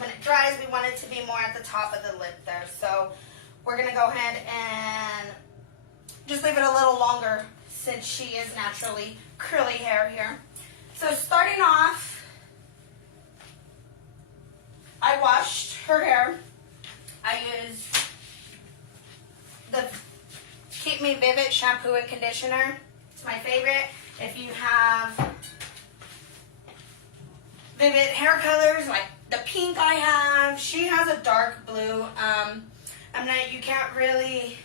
when it dries, we want it to be more at the top of the lip there. So we're going to go ahead and just leave it a little longer since she is naturally curly hair here. So starting off, I washed her hair. I used the Keep Me Vivid shampoo and conditioner. It's my favorite. If you have vivid hair colors like the pink I have, she has a dark blue. You can't really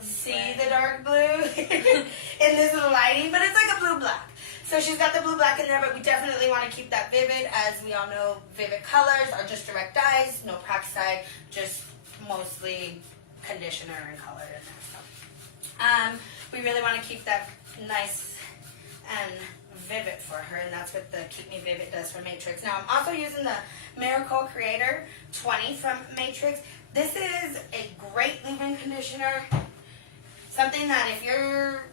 see the dark blue in this lighting, but it's like a blue black. So she's got the blue black in there, but we definitely want to keep that vivid. As we all know, vivid colors are just direct dyes, no peroxide, just mostly conditioner and color in there. So we really want to keep that nice and vivid for her, and that's what the Keep Me Vivid does for Matrix. Now I'm also using the Miracle Creator 20 from Matrix. This is a great leave-in conditioner, something that if you're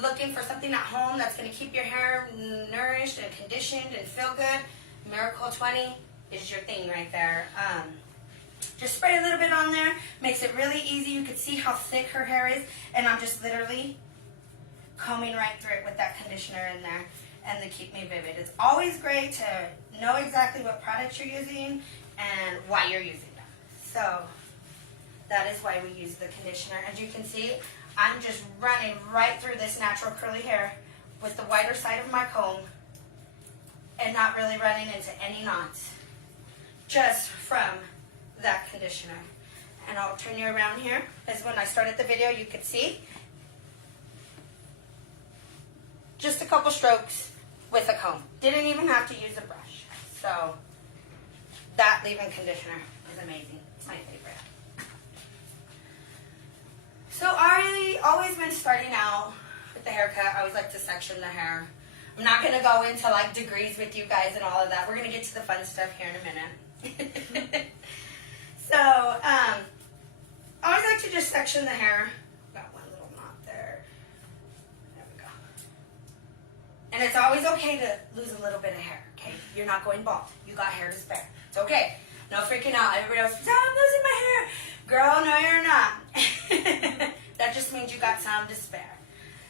looking for something at home that's going to keep your hair nourished and conditioned and feel good, Miracle 20 is your thing right there. Just spray a little bit on there, makes it really easy. You can see how thick her hair is, and I'm just literally combing right through it with that conditioner in there and the Keep Me Vivid. It's always great to know exactly what products you're using and why you're using them. So that is why we use the conditioner. As you can see, I'm just running right through this natural curly hair with the wider side of my comb and not really running into any knots, just from that conditioner. And I'll turn you around here, as when I started the video you could see. Just a couple strokes with a comb. Didn't even have to use a brush. So that leave-in conditioner is amazing. It's my favorite. So I always been starting out with the haircut. I always like to section the hair. I'm not going to go into like degrees with you guys and all of that. We're going to get to the fun stuff here in a minute. So I always like to just section the hair. Got one little knot there. There we go. And it's always okay to lose a little bit of hair, okay? You're not going bald. You got hair to spare. It's okay. No freaking out. Everybody else says, oh, I'm losing my hair. Girl, no, you're not. That just means you got some to spare.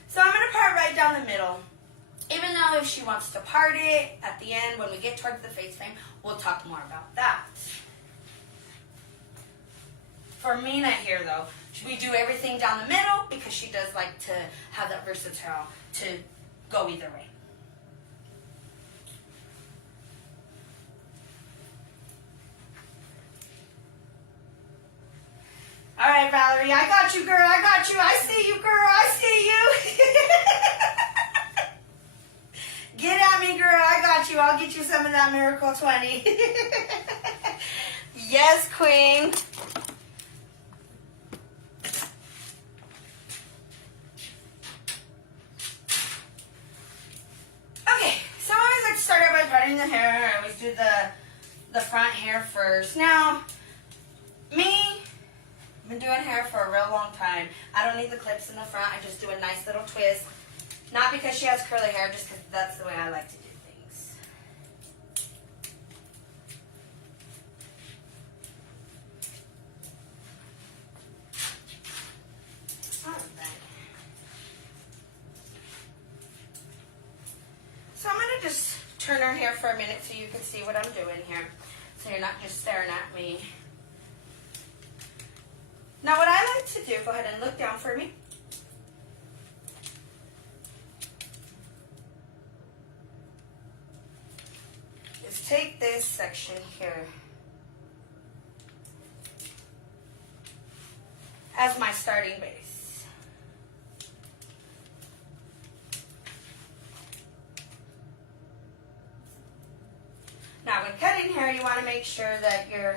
So I'm going to part right down the middle. Even though if she wants to part it at the end, when we get towards the face frame, we'll talk more about that. For Mina here, though, we do everything down the middle because she does like to have that versatile to go either way. All right, Valerie, I got you, girl. I got you. I see you, girl. I see you. Get at me, girl. I got you. I'll get you some of that Miracle 20. Yes, queen. Okay, so I always like to start out by parting the hair. I always do the front hair first. Now, me, I've been doing hair for a real long time. I don't need the clips in the front. I just do a nice little twist. Not because she has curly hair, just because that's the way I like to do things. All right. So I'm going to just turn her hair for a minute so you can see what I'm doing here. So you're not just staring at me. Now what I like to do, go ahead and look down for me. Is take this section here as my starting base. Now when cutting hair, you want to make sure that you're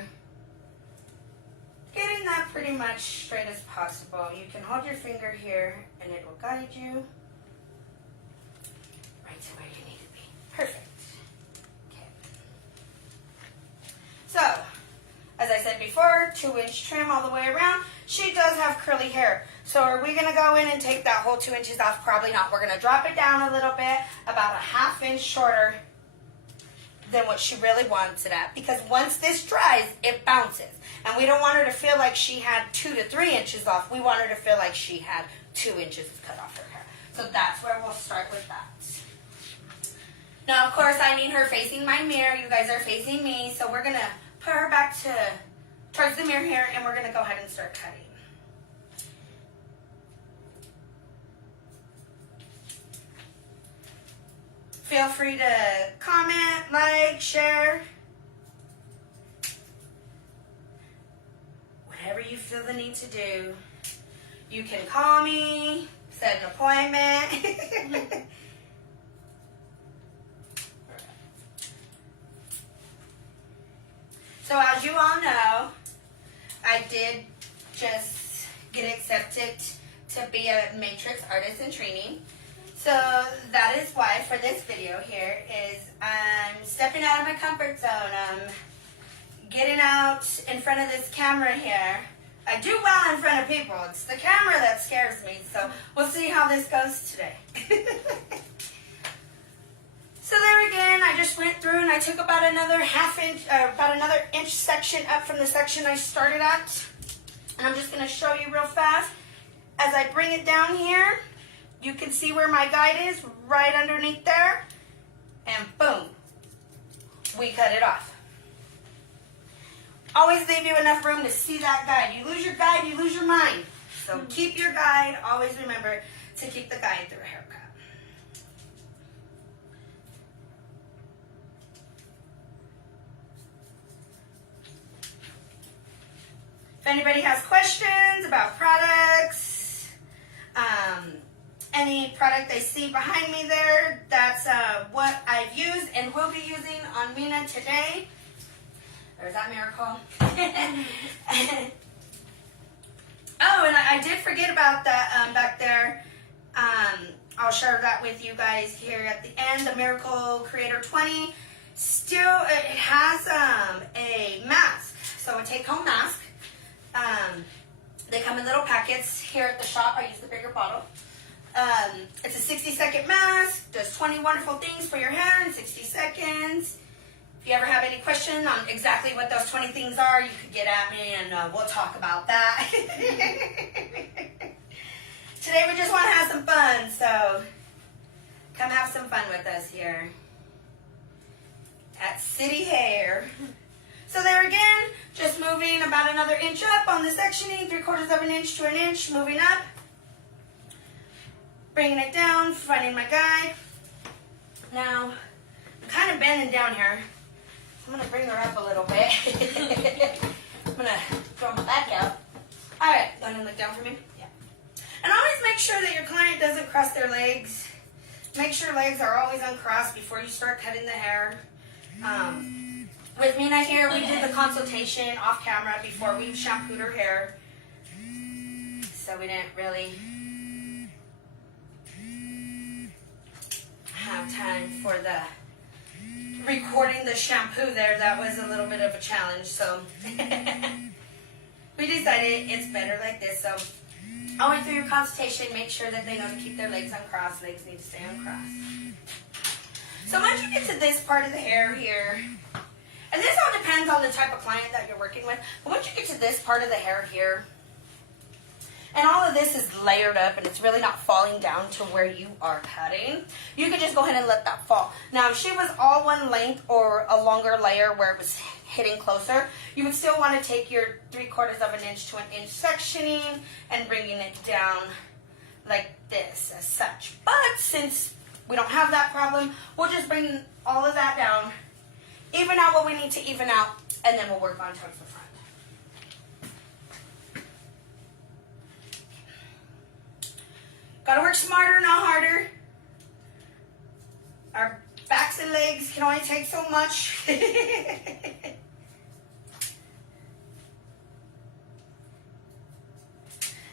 getting that pretty much straight as possible. You can hold your finger here and it will guide you right to where you need to be. Perfect. Okay. So, as I said before, 2-inch trim all the way around. She does have curly hair. So are we going to go in and take that whole 2 inches off? Probably not. We're going to drop it down a little bit, about a 1/2 inch shorter than what she really wants it at, because once this dries, it bounces. And we don't want her to feel like she had 2 to 3 inches off. We want her to feel like she had 2 inches cut off her hair. So that's where we'll start with that. Now, of course, I need her facing my mirror. You guys are facing me. So we're going to put her back towards the mirror here, and we're going to go ahead and start cutting. Feel free to comment, like, share. Whatever you feel the need to do. You can call me, set an appointment. So as you all know, I did just get accepted to be a matrix artist in training. So that is why for this video here is I'm stepping out of my comfort zone. I'm getting out in front of this camera here. I do well in front of people. It's the camera that scares me. So we'll see how this goes today. So there again, I just went through and I took about another inch section up from the section I started at. And I'm just going to show you real fast. As I bring it down here, you can see where my guide is, right underneath there. And boom, we cut it off. Always leave you enough room to see that guide. You lose your guide, you lose your mind. So keep your guide. Always remember to keep the guide through a haircut. If anybody has questions about products, any product they see behind me there, that's what I've used and will be using on Mina today. There's that miracle. Oh, and I did forget about that back there. I'll share that with you guys here at the end. The Miracle Creator 20. Still, it has a mask. So a take-home mask. They come in little packets. Here at the shop, I use the bigger bottle. It's a 60-second mask. Does 20 wonderful things for your hair in 60 seconds. If you ever have any question on exactly what those 20 things are, you could get at me and we'll talk about that. Today we just want to have some fun, so come have some fun with us here at City Hair. So there again, just moving about another inch up on the sectioning, 3/4 of an inch to an inch, moving up. Bringing it down, finding my guide. Now, I'm kind of bending down here. I'm going to bring her up a little bit. I'm going to throw my back out. All right, go ahead and look down for me. Yeah. And always make sure that your client doesn't cross their legs. Make sure legs are always uncrossed before you start cutting the hair. With Mina here, we did the consultation off camera before we shampooed her hair. So we didn't really have time for the recording the shampoo there. That was a little bit of a challenge, so we decided it's better like this. So always through your consultation, make sure that they know to keep their legs uncrossed. Legs need to stay uncrossed. So once you get to this part of the hair here, and this all depends on the type of client that you're working with, but once you get to this part of the hair here, and all of this is layered up and it's really not falling down to where you are cutting, you can just go ahead and let that fall. Now, if she was all one length or a longer layer where it was hitting closer, you would still want to take your 3/4 of an inch to an inch sectioning and bringing it down like this as such. But since we don't have that problem, we'll just bring all of that down, even out what we need to even out, and then we'll work on towards the front. Gotta work smarter, not harder. Our backs and legs can only take so much. And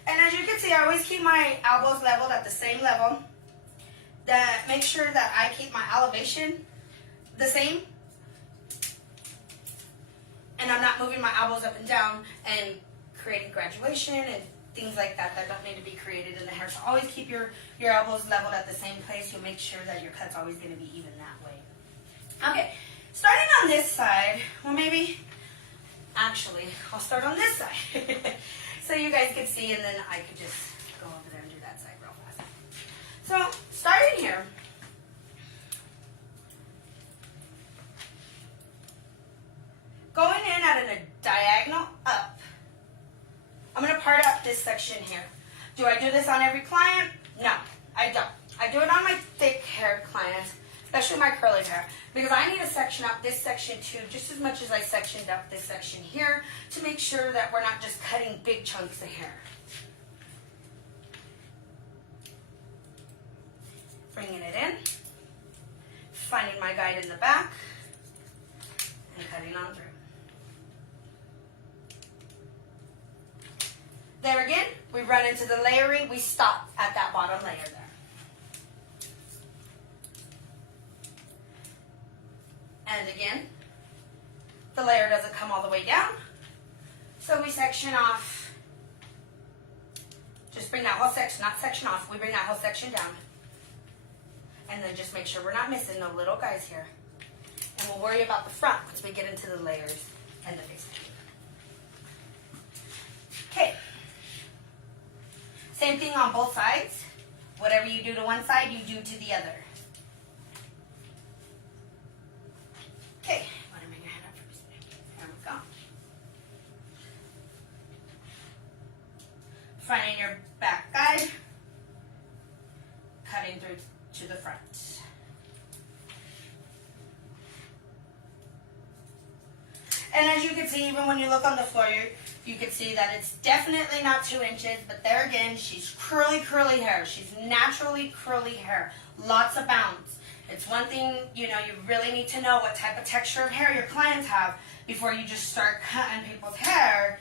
as you can see, I always keep my elbows leveled at the same level. That make sure that I keep my elevation the same. And I'm not moving my elbows up and down and creating graduation and things like that that don't need to be created in the hair. So always keep your elbows leveled at the same place. You'll make sure that your cut's always going to be even that way. Okay, starting on this side, well maybe, actually, I'll start on this side. So you guys could see, and then I could just go over there and do that side real fast. So, starting here. Going in at a diagonal up. I'm going to part up this section here. Do I do this on every client? No, I don't. I do it on my thick haired clients, especially my curly hair, because I need to section up this section too, just as much as I sectioned up this section here, to make sure that we're not just cutting big chunks of hair. Bringing it in, finding my guide in the back, and cutting on through. There again, we run into the layering, we stop at that bottom layer there. And again, the layer doesn't come all the way down, so we section off. Just bring that whole section, not section off, we bring that whole section down. And then just make sure we're not missing no little guys here. And we'll worry about the front once we get into the layers and the face. Okay. Same thing on both sides. Whatever you do to one side, you do to the other. Okay, want to bring your head up first. There we go. Finding your back guide, cutting through to the front. And as you can see, even when you look on the floor, you can see that it's definitely not 2 inches, but there again, she's curly hair. She's naturally curly hair. Lots of bounce. It's one thing, you know, you really need to know what type of texture of hair your clients have before you just start cutting people's hair,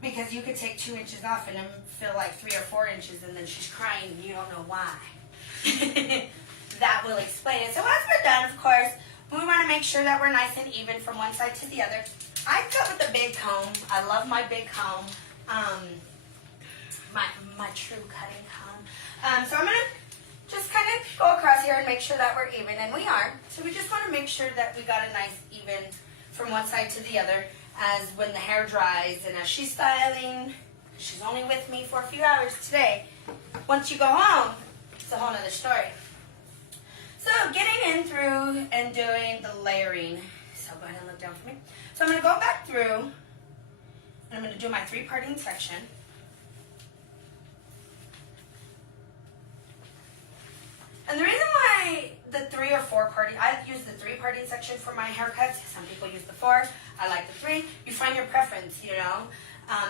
because you could take 2 inches off and then feel like 3 or 4 inches, and then she's crying and you don't know why. That will explain it. So once we're done, of course, we want to make sure that we're nice and even from one side to the other. I cut with a big comb. I love my big comb, my true cutting comb. So I'm going to just kind of go across here and make sure that we're even, and we are. So we just want to make sure that we got a nice even from one side to the other as when the hair dries and as she's styling. She's only with me for a few hours today. Once you go home, it's a whole other story. So getting in through and doing the layering. So go ahead and look down for me. So I'm going to go back through, and I'm going to do my 3-parting section. And the reason why the 3 or 4 parting, I use the 3-parting section for my haircuts. Some people use the 4. I like the 3. You find your preference, you know.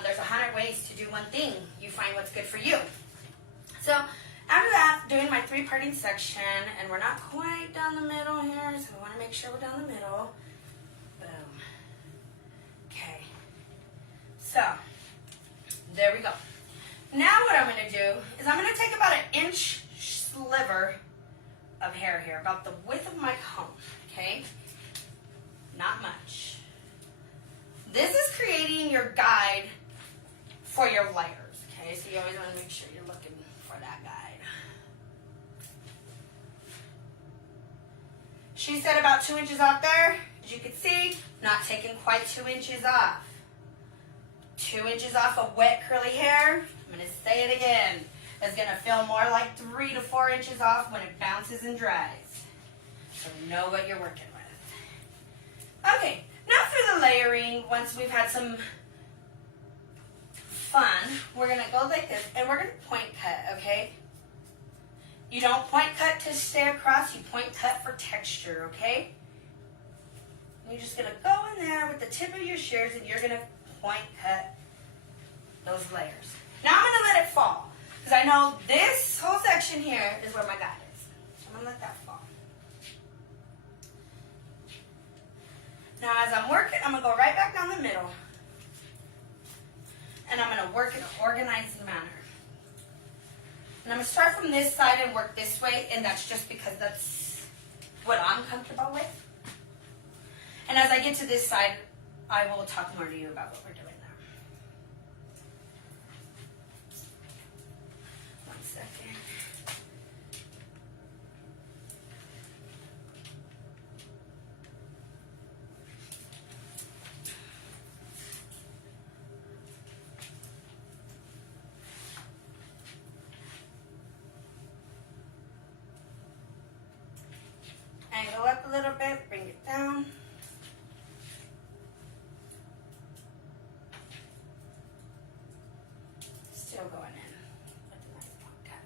There's 100 ways to do one thing. You find what's good for you. So after that, doing my 3-parting section, and we're not quite down the middle here, so we want to make sure we're down the middle. Boom. Okay. So, there we go. Now what I'm going to do is I'm going to take about an inch sliver of hair here, about the width of my comb, okay? Not much. This is creating your guide for your layers, okay? So you always want to make sure you're looking for that guide. She said about 2 inches off there. As you can see, not taking quite 2 inches off. 2 inches off of wet curly hair, I'm going to say it again, is going to feel more like 3 to 4 inches off when it bounces and dries. So know what you're working with. Okay, now for the layering, once we've had some fun, we're going to go like this, and we're going to point cut, okay? You don't point cut to stay across, you point cut for texture, okay? You're just going to go in there with the tip of your shears, and you're going to point cut those layers. Now I'm going to let it fall, because I know this whole section here is where my guide is. So I'm going to let that fall. Now as I'm working, I'm going to go right back down the middle, and I'm going to work in an organized manner. And I'm going to start from this side and work this way, and that's just because that's what I'm comfortable with. And as I get to this side, I will talk more to you about what we're doing there. One second. And go up a little bit, bring it down. Still going in with a nice long cut.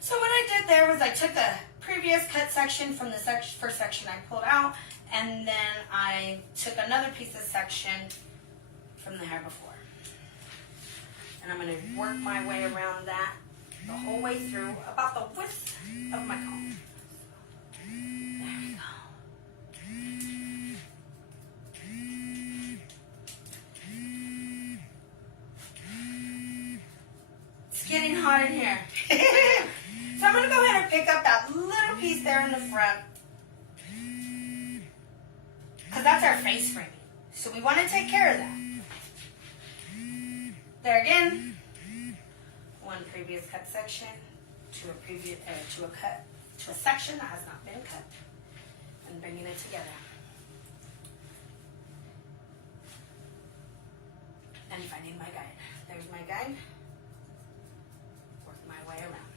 So what I did there was I took the previous cut section from the first section I pulled out, and then I took another piece of section from the hair before. And I'm going to work my way around that the whole way through, about the width of my comb. There we go. It's getting hot in here. So I'm going to go ahead and pick up that little piece there in the front, because that's our face framing. So we want to take care of that. There again, one previous cut section to a section that has not been cut, and bringing it together. And finding my guide. There's my guide. Work my way around.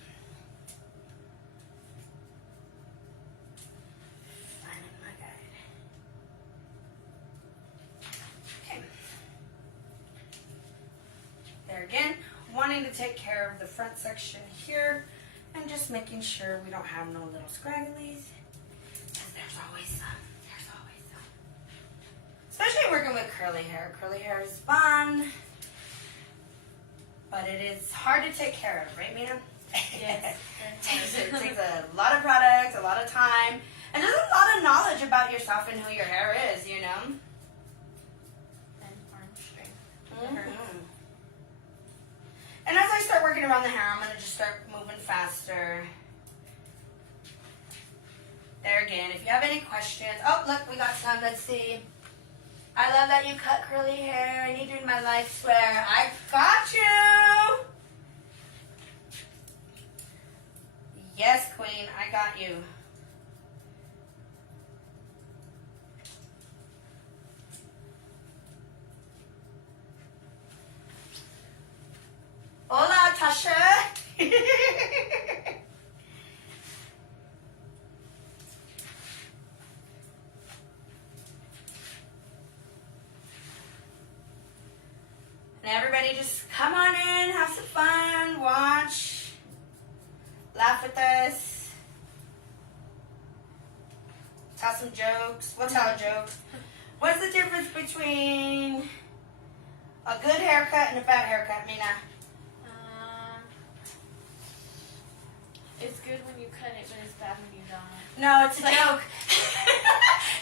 Finding my guide. Okay. There again, wanting to take care of the front section here and just making sure we don't have no little scragglies, because there's always some. Especially working with curly hair. Curly hair is fun, but it is hard to take care of, right, Mina? Yes. It takes a lot of products, a lot of time, and there's a lot of knowledge about yourself and who your hair is, you know? And arm strength. Mm-hmm. And as I start working around the hair, I'm going to just start moving faster. There again, if you have any questions. Oh, look, we got some. Let's see. I love that you cut curly hair. I need you in my life, swear. I got you. Yes, queen, I got you. Hola, Tasha. And everybody just come on in, have some fun, watch, laugh with us, tell some jokes. We'll tell a joke. What's the difference between a good haircut and a bad haircut, Mina? It's good when you cut it, but it's bad when you don't. No, it's a joke.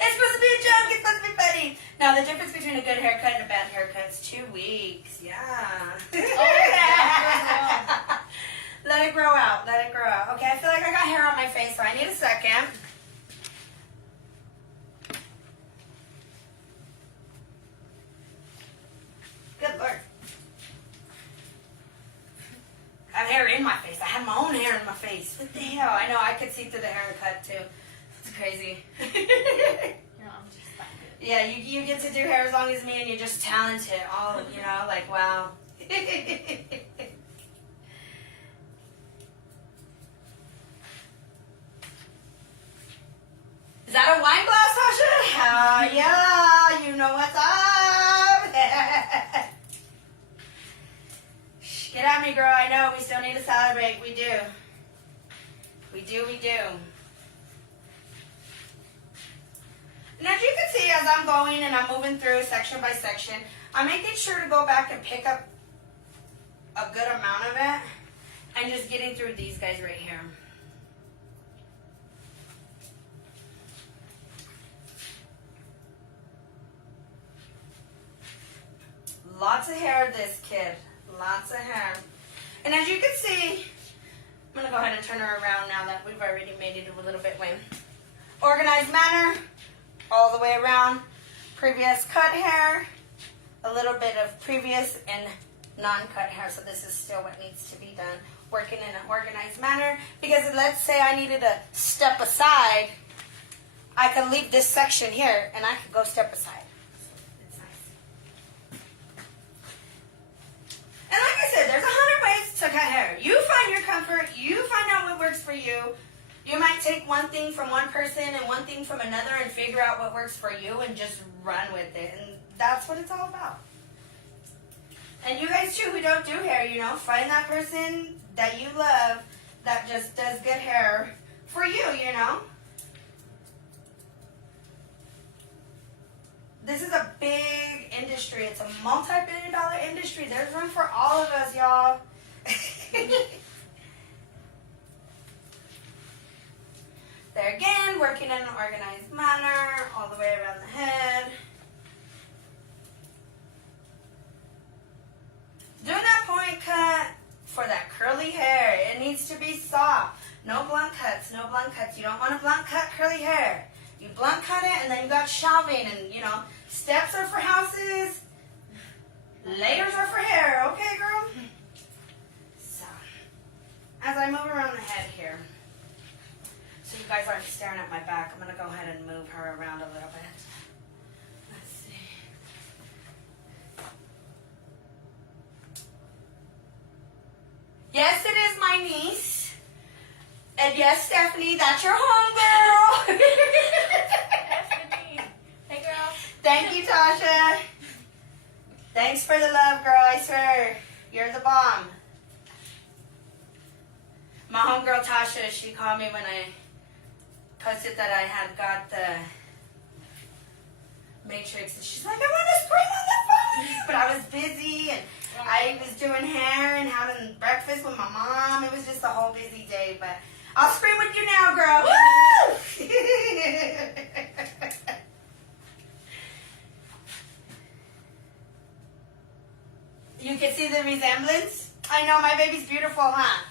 It's supposed to be a joke. It's supposed to be funny. Now, the difference between a good haircut and a bad haircut is 2 weeks. Yeah. Oh, yeah. Let it grow out. Let it grow out. Okay, I feel like I got hair on my face, so I need a second. Good Lord. I have hair in my face. I had my own hair in my face. What the hell? I know. I could see through the haircut, too. It's crazy. Your arms just like it. Yeah, you get to do hair as long as me, and you're just talented. All, you know, like, wow. Is that a wine glass, Sasha? Yeah, you know what's up. Shh, get at me, girl. I know we still need to celebrate. We do. We do. And as you can see, as I'm going and I'm moving through section by section, I'm making sure to go back and pick up a good amount of it and just getting through these guys right here. Lots of hair, this kid. Lots of hair. And as you can see, I'm going to go ahead and turn her around now that we've already made it a little bit way. Organized manner, all the way around. Previous cut hair, a little bit of previous and non-cut hair. So this is still what needs to be done. Working in an organized manner. Because let's say I needed to step aside, I could leave this section here and I could go step aside. And like I said, there's 100 ways to cut hair. You find your comfort. You find out what works for you. You might take one thing from one person and one thing from another and figure out what works for you and just run with it. And that's what it's all about. And you guys too who don't do hair, you know, find that person that you love that just does good hair for you, you know. This is a big industry. It's a multi-billion-dollar industry. There's room for all of us, y'all. There again, working in an organized manner, all the way around the head. Doing that point cut for that curly hair. It needs to be soft. No blunt cuts, no blunt cuts. You don't want a blunt cut curly hair. You blunt cut it and then you got shelving and, you know, steps are for houses, layers are for hair. Okay, girl? So, as I move around the head here, so you guys aren't staring at my back, I'm going to go ahead and move her around a little bit. Let's see. Yes, it is my niece. And yes, Stephanie, that's your home girl. Stephanie. Hey, girl. Thank you, Tasha. Thanks for the love, girl. I swear, you're the bomb. My homegirl Tasha, she called me when I posted that I had got the Matrix, and she's like, I want to scream on the phone, but I was busy, and I was doing hair and having breakfast with my mom. It was just a whole busy day, but I'll scream with you now, girl. Woo! You can see the resemblance? I know, my baby's beautiful, huh?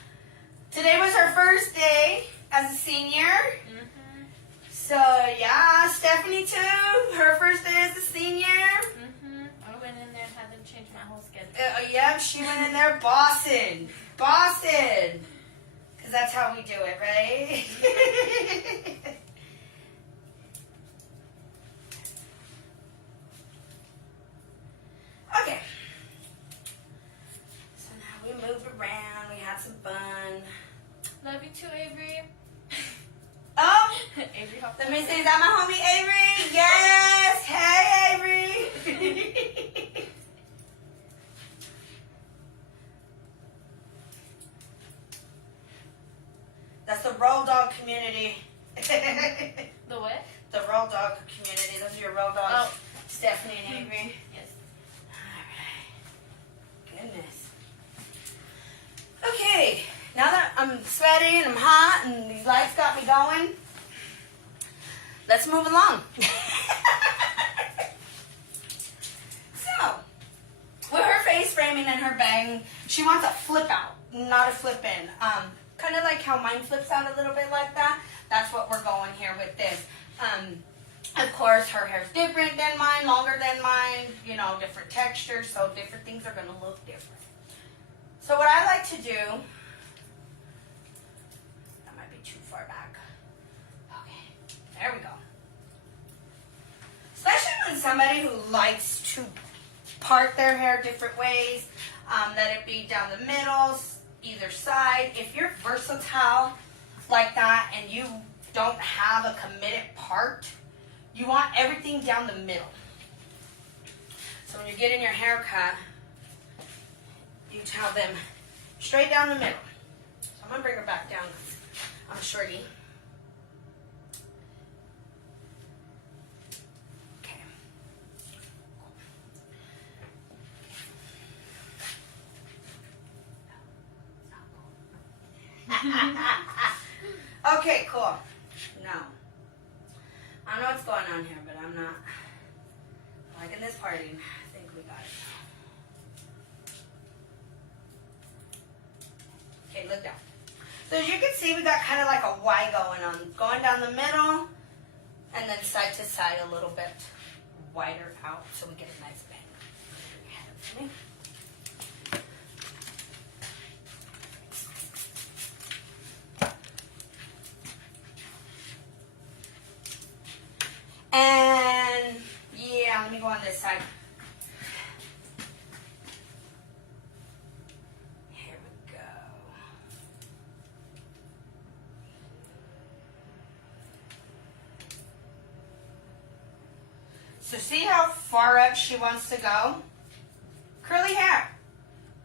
Today was her first day as a senior. Mm-hmm. So, yeah, Stephanie too. Her first day as a senior. Mm-hmm. I went in there and had them change my whole schedule. Yep, she went in there bossing. Bossing. Because that's how we do it, right? Okay. So now we moved around. We had some fun. Love you too, Avery. Oh! Avery, hop Let me see, is that my homie Avery? Yes! Hey, Avery! That's the roll dog community. The what? The roll dog community. Those are your roll dogs. Oh. Stephanie and Avery. Yes. Alright. Goodness. Okay. Now that I'm sweaty and I'm hot and these lights got me going, let's move along. So, with her face framing and her bang, she wants a flip out, not a flip in. Kind of like how mine flips out a little bit like that. That's what we're going here with this. Of course, her hair's different than mine, longer than mine, you know, different textures, so different things are going to look different. So what I like to do, that might be too far back. Okay, there we go. Especially when somebody who likes to part their hair different ways, let it be down the middle, either side. If you're versatile like that and you don't have a committed part, you want everything down the middle. So when you're getting your hair cut, you tell them straight down the middle. So I'm going to bring her back down because I'm a shorty. Okay. Okay, cool. Now, I don't know what's going on here, but I'm not liking this party. I think we got it now. Okay, look down. So as you can see, we got kind of like a Y going on. Going down the middle, and then side to side a little bit wider out so we get a nice bang. Ahead of me. And yeah, let me go on this side. Here we go. So see how far up she wants to go? Curly hair.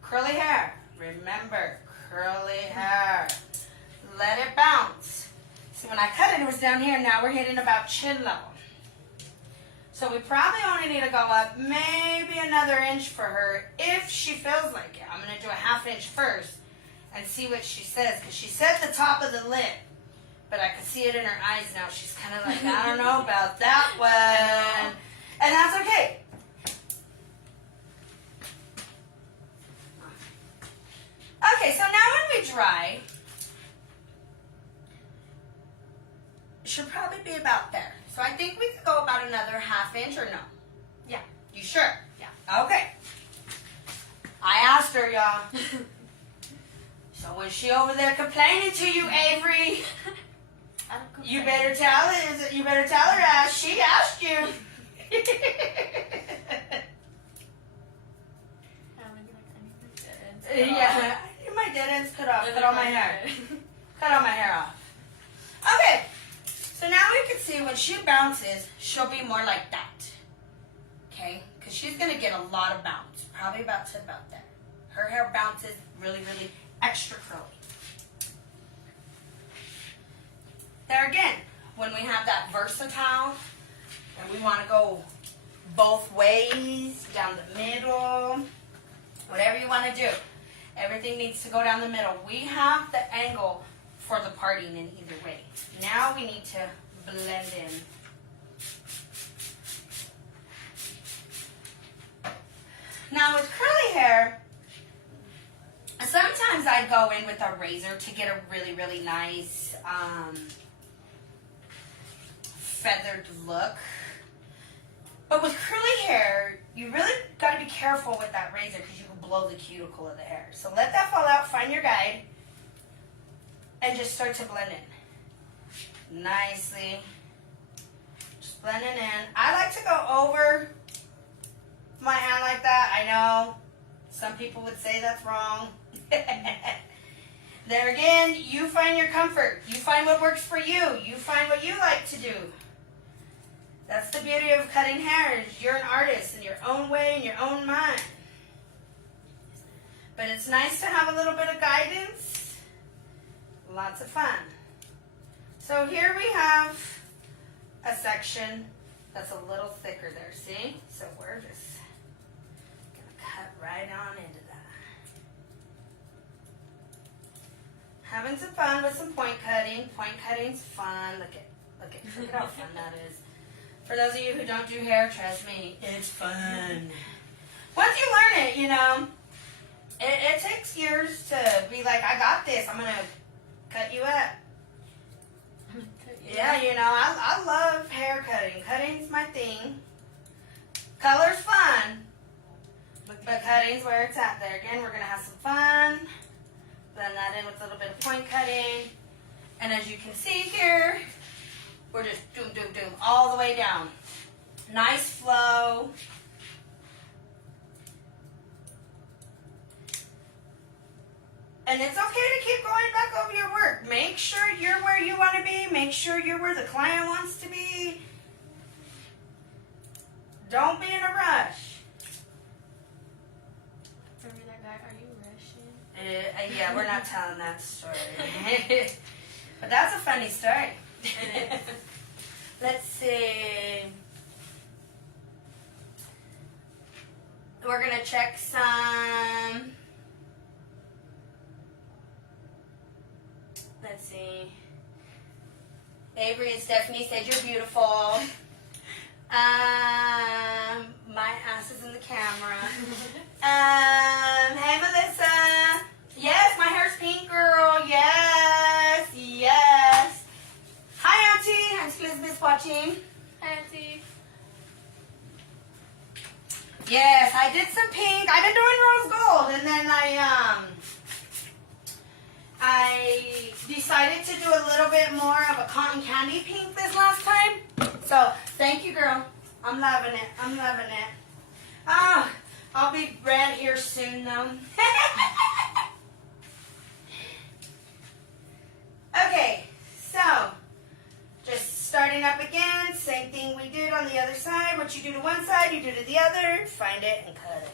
Curly hair. Remember, curly hair. Let it bounce. See, when I cut it, it was down here. Now we're hitting about chin level. So we probably only need to go up maybe another inch for her if she feels like it. I'm going to do a ½ inch first and see what she says. Because she said the top of the lip. But I can see it in her eyes now. She's kind of like, I don't know about that one. And that's okay. Okay, so now when we dry, it should probably be about there. So I think we could go about another ½ inch or no? Yeah. You sure? Yeah. Okay. I asked her, y'all. So was she over there complaining to you, Avery? I don't complain. You better tell her. You better tell her as she asked you. I'm gonna be like, I need my dead ends cut Yeah, I need my dead ends cut off. Cut all my hair. Cut all my hair off. Okay. So now we can see when she bounces, she'll be more like that. Okay? Because she's going to get a lot of bounce. Probably about to about there. Her hair bounces really, really extra curly. There again, when we have that versatile and we want to go both ways, down the middle, whatever you want to do, everything needs to go down the middle. We have the angle for the parting in either way. Now we need to blend in. Now with curly hair, sometimes I go in with a razor to get a really, really nice feathered look. But with curly hair, you really got to be careful with that razor because you can blow the cuticle of the hair. So let that fall out, find your guide, and just start to blend in. Nicely. Just blending in. I like to go over my hand like that. I know some people would say that's wrong. There again, you find your comfort. You find what works for you. You find what you like to do. That's the beauty of cutting hair. Is you're an artist in your own way, in your own mind. But it's nice to have a little bit of guidance. Lots of fun. So here we have a section that's a little thicker there, see? So we're just going to cut right on into that. Having some fun with some point cutting. Point cutting's fun. Look at how fun that is. For those of you who don't do hair, trust me, it's fun. Once you learn it, you know, it takes years to be like, I got this. I'm going to cut you up. Yeah, you know, I love hair cutting. Cutting's my thing. Color's fun, but cutting's where it's at. There again, we're going to have some fun. Blend that in with a little bit of point cutting. And as you can see here, we're just doom, doom, doom, all the way down. Nice flow. And it's okay to keep going back over your work. Make sure you're where you want to be. Make sure you're where the client wants to be. Don't be in a rush. Remember that guy? Are you rushing? Yeah, we're not telling that story. But that's a funny story. Let's see. We're going to check some. Let's see. Avery and Stephanie said you're beautiful. My ass is in the camera. Hey Melissa. Yes, my hair's pink, girl. Yes, yes. Hi, Auntie. Auntie Elizabeth's watching. Hi, Auntie. Yes, I did some pink. I've been doing rose gold, and then I decided to do a little bit more of a cotton candy pink this last time. So, thank you, girl. I'm loving it. I'm loving it. Oh, I'll be red here soon, though. Okay, so, just starting up again. Same thing we did on the other side. What you do to one side, you do to the other. Find it and cut it.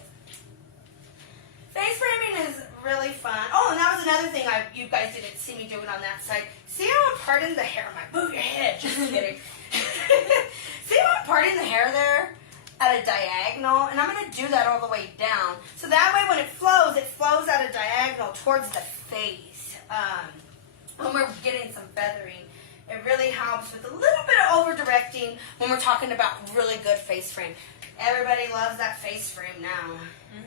Face framing is really fun. Oh, and that was another thing you guys didn't see me doing on that side. See how I'm parting the hair? I'm like, move your head. Just kidding. See how I'm parting the hair there at a diagonal? And I'm going to do that all the way down. So that way when it flows at a diagonal towards the face. When we're getting some feathering, it really helps with a little bit of over-directing when we're talking about really good face frame. Everybody loves that face frame now.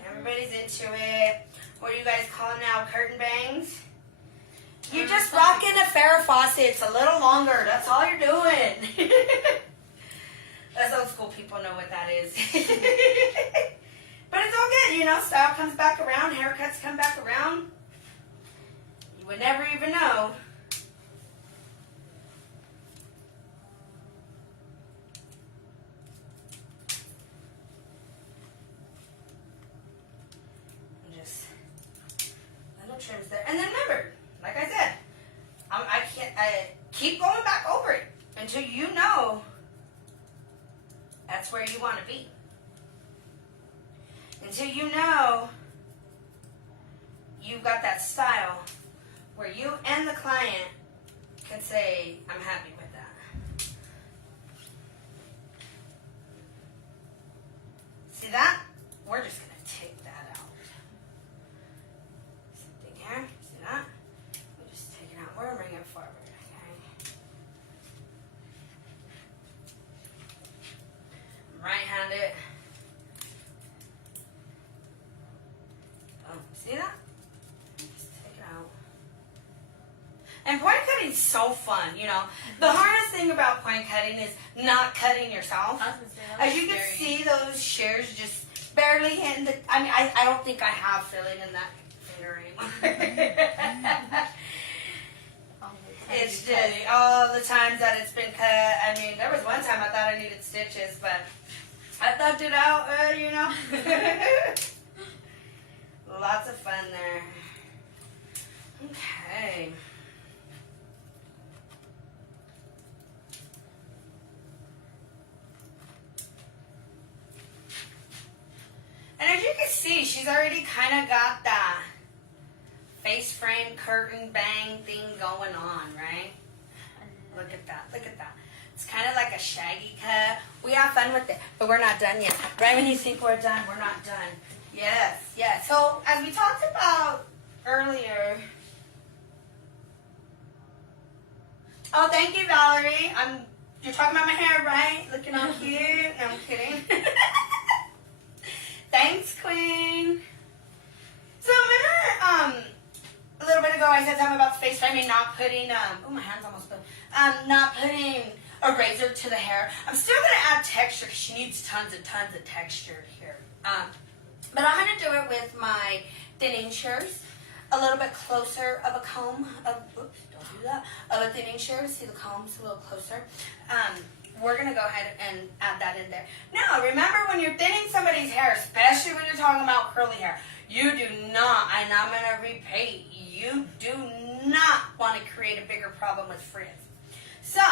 Everybody's into it. What are you guys calling now? Curtain bangs? You're just rocking a Farrah Fawcett. It's a little longer. That's all you're doing. Us old school people know what that is. But it's all good, you know. Style comes back around. Haircuts come back around. You would never even know. Trims there. And then remember, like I said, I keep going back over it until you know that's where you want to be. Until you know you've got that style where you and the client can say, I'm happy with that. See that? We're just going to take that out. Here, see that? We just take it out. We're gonna bring it forward, okay? Right-handed. Oh, see that? Just take it out. And point cutting is so fun, you know. The hardest thing about point cutting is not cutting yourself. As you can see, those shears just barely hitting the. I mean, I don't think I have filling in that. It's just all the times that it's been cut. I mean, there was one time I thought I needed stitches, but I thugged it out, you know. Lots of fun there. Okay. And as you can see, she's already kind of got that face frame curtain bang thing going on, right? Look at that. Look at that. It's kind of like a shaggy cut. We have fun with it, but we're not done yet. Right when you think we're done, we're not done. Yes, yes. So as we talked about earlier. Oh, thank you, Valerie. You're talking about my hair, right? Looking all cute. No, I'm kidding. Thanks, Queen. So remember, a little bit ago I said something about the face framing, not putting, oh, my hand's almost full. Not putting a razor to the hair. I'm still going to add texture because she needs tons and tons of texture here. But I'm going to do it with my thinning shears. A little bit closer of a comb. Oops, don't do that. Of a thinning shears. See the comb's a little closer. We're going to go ahead and add that in there. Now, remember when you're thinning somebody's hair, especially when you're talking about curly hair, you do not, and I'm going to repeat, you do not want to create a bigger problem with frizz. So,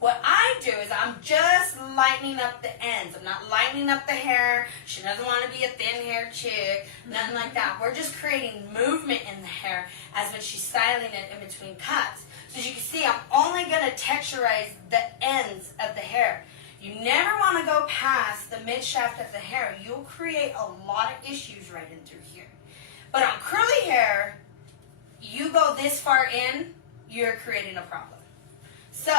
what I do is I'm just lightening up the ends. I'm not lightening up the hair. She doesn't want to be a thin-haired chick, nothing like that. We're just creating movement in the hair as when she's styling it in between cuts. So as you can see, I'm only going to texturize the ends of the hair. You never want to go past the mid-shaft of the hair. You'll create a lot of issues right in through here. But on curly hair, you go this far in, you're creating a problem. So,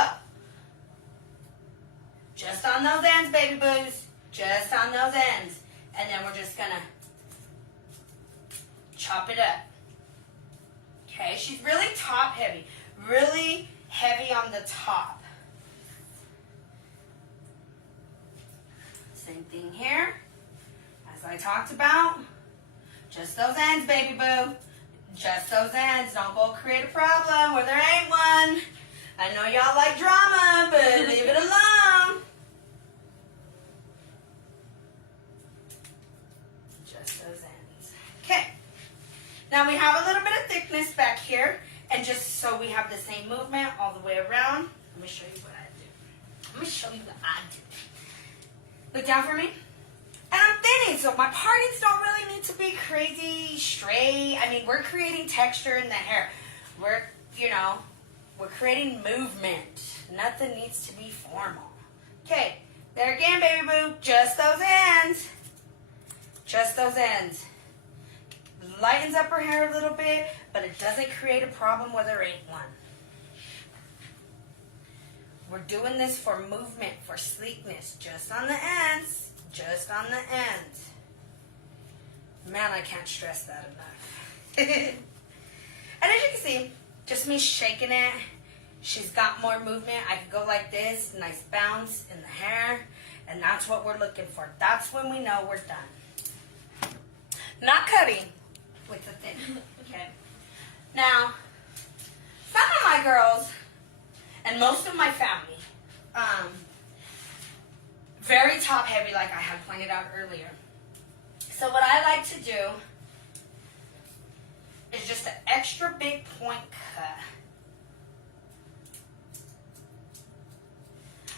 just on those ends, baby boos. Just on those ends. And then we're just going to chop it up. Okay, she's really top heavy. Really heavy on the top. Same thing here. As I talked about. Just those ends, baby boo. Just those ends. Don't go create a problem where there ain't one. I know y'all like drama, but leave it alone. Just those ends. Okay. Now we have a little bit of thickness back here. And just so we have the same movement all the way around, let me show you what I do. Let me show you what I do. Look down for me. And I'm thinning, so my partings don't really need to be crazy straight. I mean, we're creating texture in the hair. We're creating movement. Nothing needs to be formal. Okay, there again, baby boo. Just those ends. Just those ends. Lightens up her hair a little bit, but it doesn't create a problem where there ain't one. We're doing this for movement, for sleekness. Just on the ends. Just on the ends. Man, I can't stress that enough. And as you can see, just me shaking it. She's got more movement. I can go like this, nice bounce in the hair, and that's what we're looking for. That's when we know we're done. Not cutting with the thin. Okay. Now, some of my girls and most of my family, very top heavy, like I had pointed out earlier. So what I like to do is just an extra big point cut.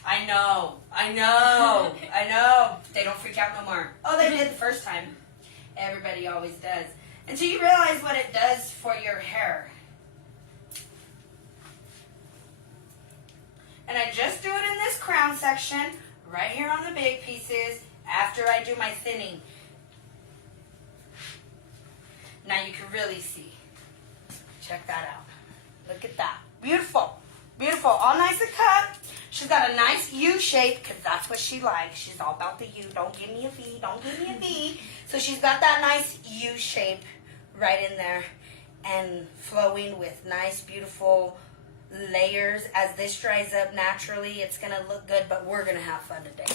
I know. They don't freak out no more. Oh, they did the first time. Everybody always does. Until you realize what it does for your hair. And I just do it in this crown section, right here on the big pieces, after I do my thinning. Now you can really see. Check that out. Look at that. Beautiful. Beautiful. All nice and cut. She's got a nice U shape because that's what she likes. She's all about the U. Don't give me a V. Don't give me a V. So she's got that nice U shape right in there and flowing with nice, beautiful layers. As this dries up naturally, it's going to look good, but we're going to have fun today.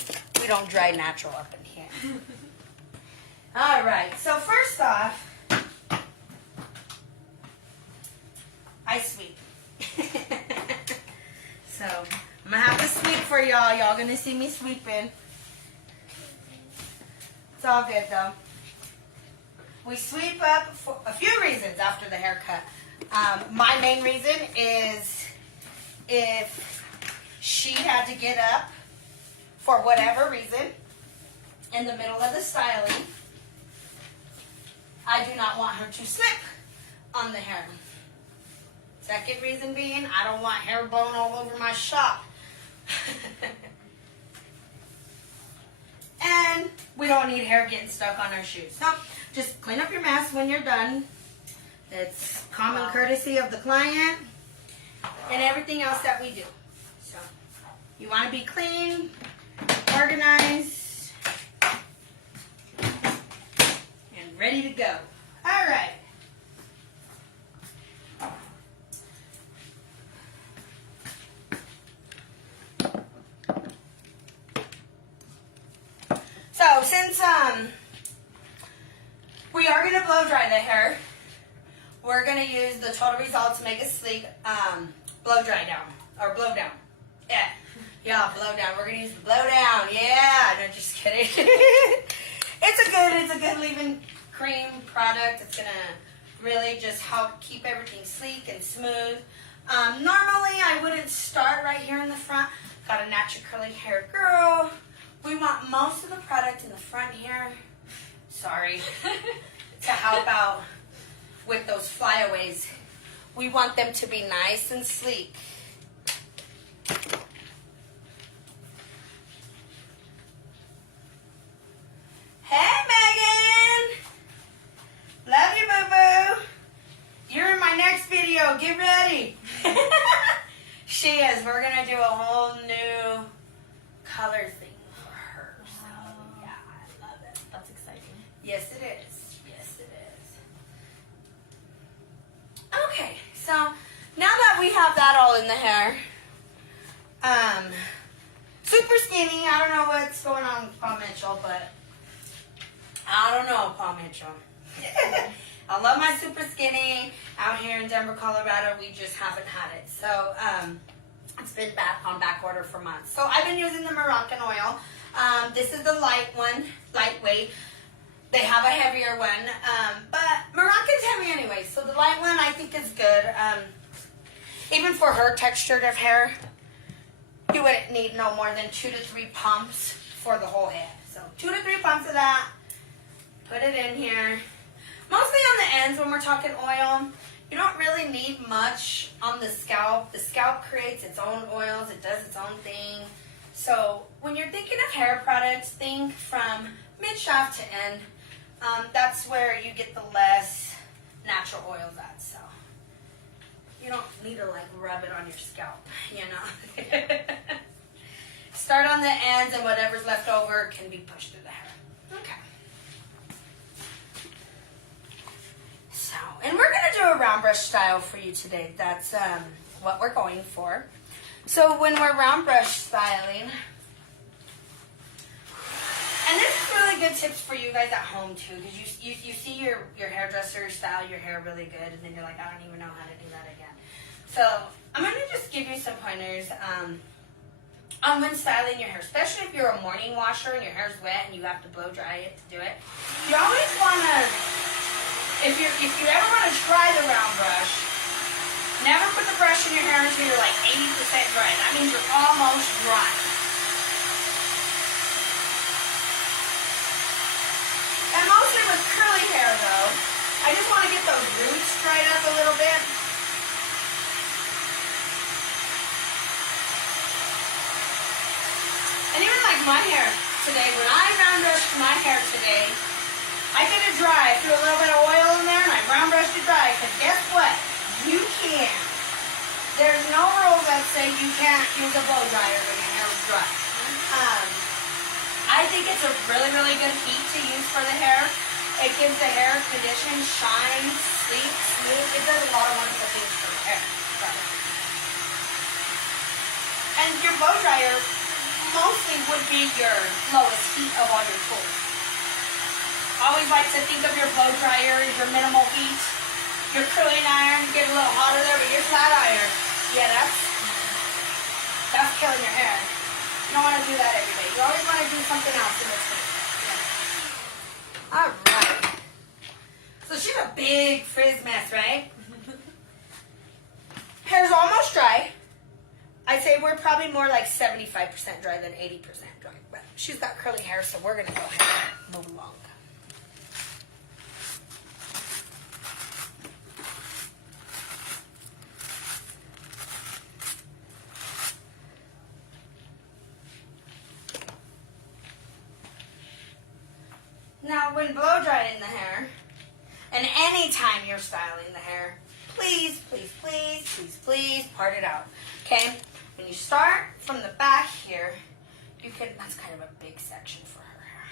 We don't dry natural up in here. All right. So first off, I sweep. So I'm going to have to sweep for y'all. Y'all going to see me sweeping. It's all good, though. We sweep up for a few reasons after the haircut. My main reason is if she had to get up for whatever reason in the middle of the styling, I do not want her to slip on the hair. Second reason being, I don't want hair blowing all over my shop. And we don't need hair getting stuck on our shoes. So just clean up your mess when you're done. It's common courtesy of the client and everything else that we do. So you want to be clean, organized, and ready to go. All right. So since we are going to blow dry the hair, we're going to use the Total Results Make It Sleek blow dry down, or blow down. Yeah, blow down. We're going to use the blow down. Yeah, no, just kidding. It's a good leave-in cream product. It's going to really just help keep everything sleek and smooth. Normally, I wouldn't start right here in the front. Got a natural curly hair girl. We want most of the product in the front here. Sorry. To help out with those flyaways. We want them to be nice and sleek. Hey, Megan! Love you, boo-boo. You're in my next video. Get ready. She is. We're going to do a whole new color thing for her. So, yeah, I love it. That's exciting. Yes, it is. Yes, it is. Okay, so now that we have that all in the hair, super skinny. I don't know what's going on with Paul Mitchell, but I don't know, Paul Mitchell. I love my super skinny. Out here in Denver, Colorado, we just haven't had it. So it's been back on back order for months. So I've been using the Moroccan oil. This is the light one, lightweight. They have a heavier one, but Moroccan's heavy anyway. So the light one I think is good. Even for her texture of hair, you wouldn't need no more than 2 to 3 pumps for the whole head. So 2 to 3 pumps of that. Put it in here. Mostly on the ends when we're talking oil. You don't really need much on the scalp. The scalp creates its own oils. It does its own thing. So when you're thinking of hair products, think from mid-shaft to end. That's where you get the less natural oils at. So you don't need to like rub it on your scalp, you know. Start on the ends, and whatever's left over can be pushed through the hair. Okay. So, and we're gonna do a round brush style for you today. That's what we're going for. So when we're round brush styling, and this is really good tips for you guys at home too, because you see your hairdresser style your hair really good, and then you're like, I don't even know how to do that again. So I'm gonna just give you some pointers on when styling your hair, especially if you're a morning washer and your hair's wet and you have to blow dry it to do it. You always wanna, if you ever wanna try the round brush, never put the brush in your hair until you're like 80% dry. That means you're almost dry. And mostly with curly hair though, I just want to get those roots dried up a little bit. And even like my hair today, when I round brushed my hair today, I did it dry. I threw a little bit of oil in there and I round brushed it dry, because guess what? You can. There's no rules that say you can't use a blow dryer when your hair is dry. I think it's a really, really good heat to use for the hair. It gives the hair condition, shine, sleek, smooth. It does a lot of wonderful things for the hair. And your blow dryer mostly would be your lowest heat of all your tools. Always like to think of your blow dryer as your minimal heat. Your curling iron, get a little hotter there, but your flat iron, yeah, that's killing your hair. You don't want to do that every day. You always want to do something else in between. Yeah. All right. So she's a big frizz mess, right? Hair's almost dry. I'd say we're probably more like 75% dry than 80% dry. But she's got curly hair, so we're going to go ahead and move along. Now, when blow drying the hair, and anytime you're styling the hair, please, please, please, please, please part it out. Okay? When you start from the back here, you can, that's kind of a big section for her hair.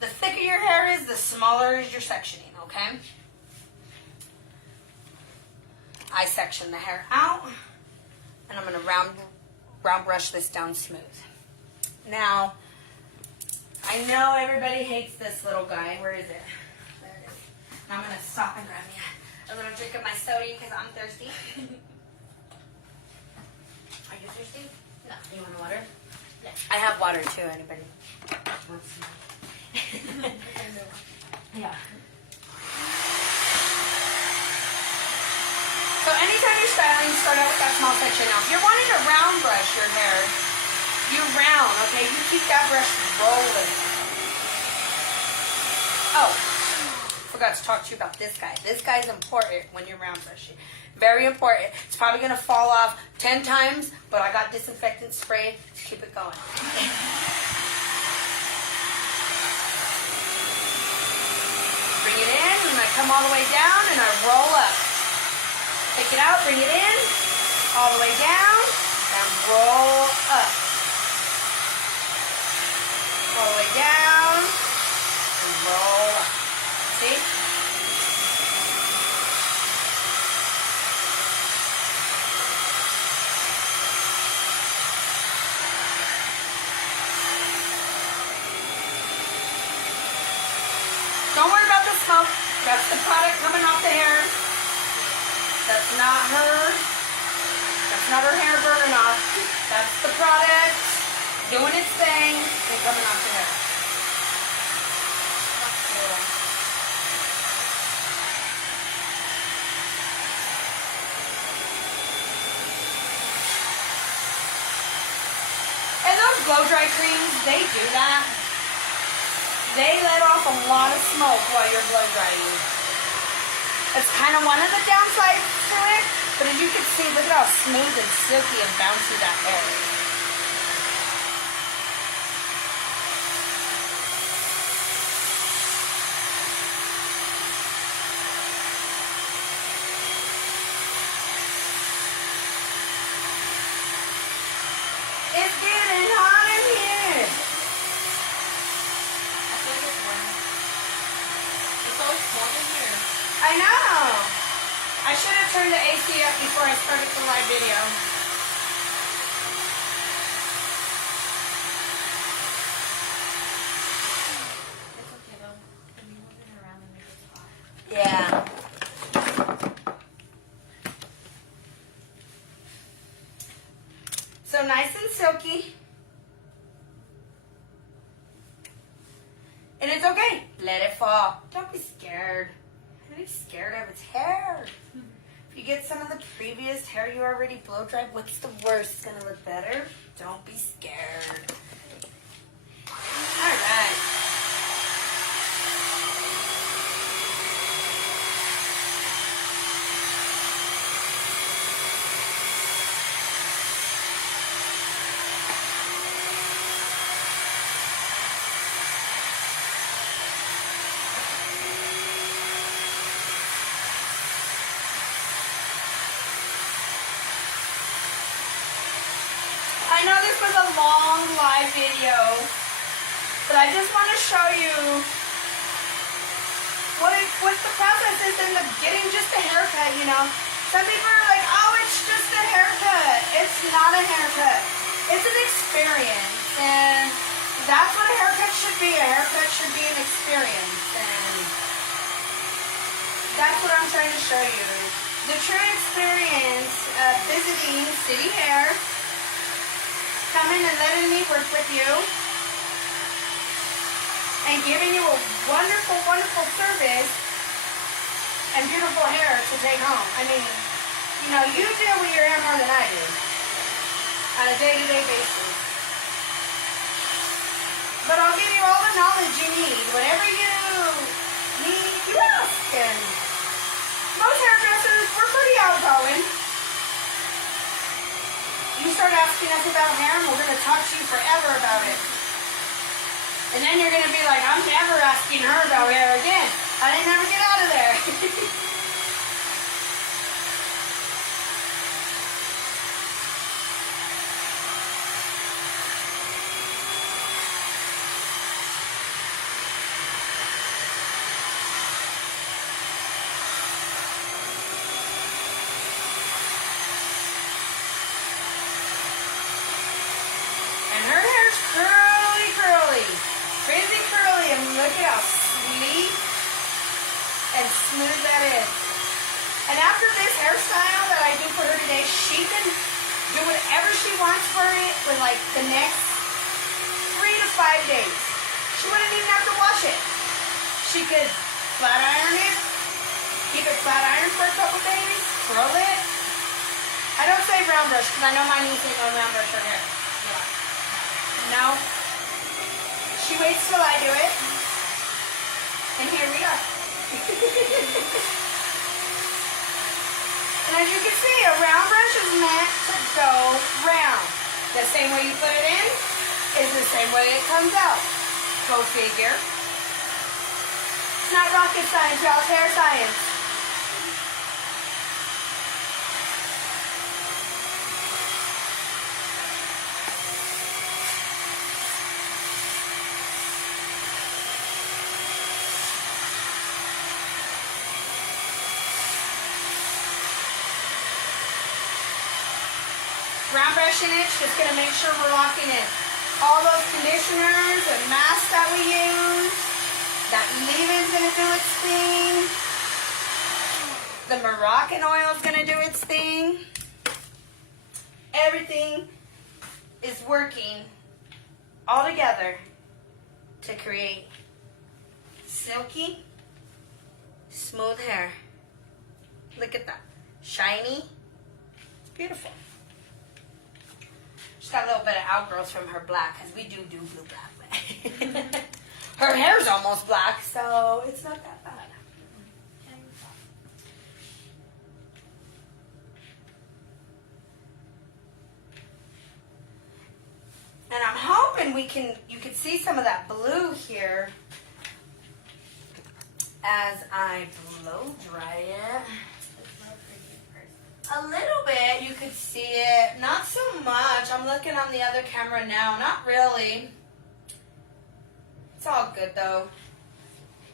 The thicker your hair is, the smaller is your sectioning, okay? I section the hair out, and I'm going to round brush this down smooth. Now, I know everybody hates this little guy. Where is it? There it is. And I'm going to stop and grab me a little drink of my soda because I'm thirsty. Are you thirsty? No. You want water? Yeah. I have water too, anybody? Yeah. So anytime you're styling, start out with that small section. Now, if you're wanting to round brush your hair, you round, okay? You keep that brush rolling. Oh, forgot to talk to you about this guy. This guy's important when you're round brushing. Very important. It's probably going to fall off 10 times, but I got disinfectant spray to keep it going. Bring it in, and I come all the way down, and I roll up. Take it out, bring it in, all the way down, and roll up. All the way down, and roll up. See? Don't worry about the smoke. That's the product coming off the hair. That's not her. That's not her hair burning off. That's the product doing its thing and coming off the hair. blow dry creams, they do that. They let off a lot of smoke while you're blow drying. It's kind of one of the downsides to it, but as you can see, look at how smooth and silky and bouncy that hair is. It's getting hot in here. I feel like it's warm. It's always warm in here. I know. I should have turned the AC up before I started the live video. It's okay though. When you move it around and it gets hot. Yeah. So nice and silky. And it's okay. Let it fall. Don't be scared. Don't be scared of its hair. If you get some of the previous hair you already blow dried, what's the worst? It's gonna look better. Don't be scared. All right. I know this was a long live video, but I just want to show you what the process is in the getting just a haircut, you know. Some people are like, oh, it's just a haircut. It's not a haircut. It's an experience, and that's what a haircut should be. A haircut should be an experience, and that's what I'm trying to show you. The true experience of visiting City Hair, coming and letting me work with you, and giving you a wonderful, wonderful service and beautiful hair to take home. I mean, you know, you deal with your hair more than I do on a day-to-day basis. But I'll give you all the knowledge you need. Whatever you need, you ask. And most hairdressers, we're pretty outgoing. You start asking us about hair and we're going to talk to you forever about it. And then you're going to be like, I'm never asking her about hair again. I didn't ever get out of there. And her hair's curly, curly. Frizzy curly. And look at how sleek and smooth that is. And after this hairstyle that I do for her today, she can do whatever she wants for it for like the next 3 to 5 days. She wouldn't even have to wash it. She could flat iron it, keep it flat iron for a couple days, curl it. I don't say round brush because I know my niece ain't gonna round brush her hair. No. She waits till I do it. And here we are. And as you can see, a round brush is meant to go round. The same way you put it in is the same way it comes out. Go figure. It's not rocket science, y'all. It's hair science. Round brushing it, just going to make sure we're locking in all those conditioners and masks that we use. That leave-in's going to do its thing. The Moroccan oil is going to do its thing. Everything is working all together to create silky, smooth hair. Look at that. Shiny. It's beautiful. She's got a little bit of outgrowth from her black, because we do blue black. Her hair's almost black, so it's not that bad. And I'm hoping you can see some of that blue here as I blow dry it. A little bit, you could see it. Not so much. I'm looking on the other camera now. Not really. It's all good though.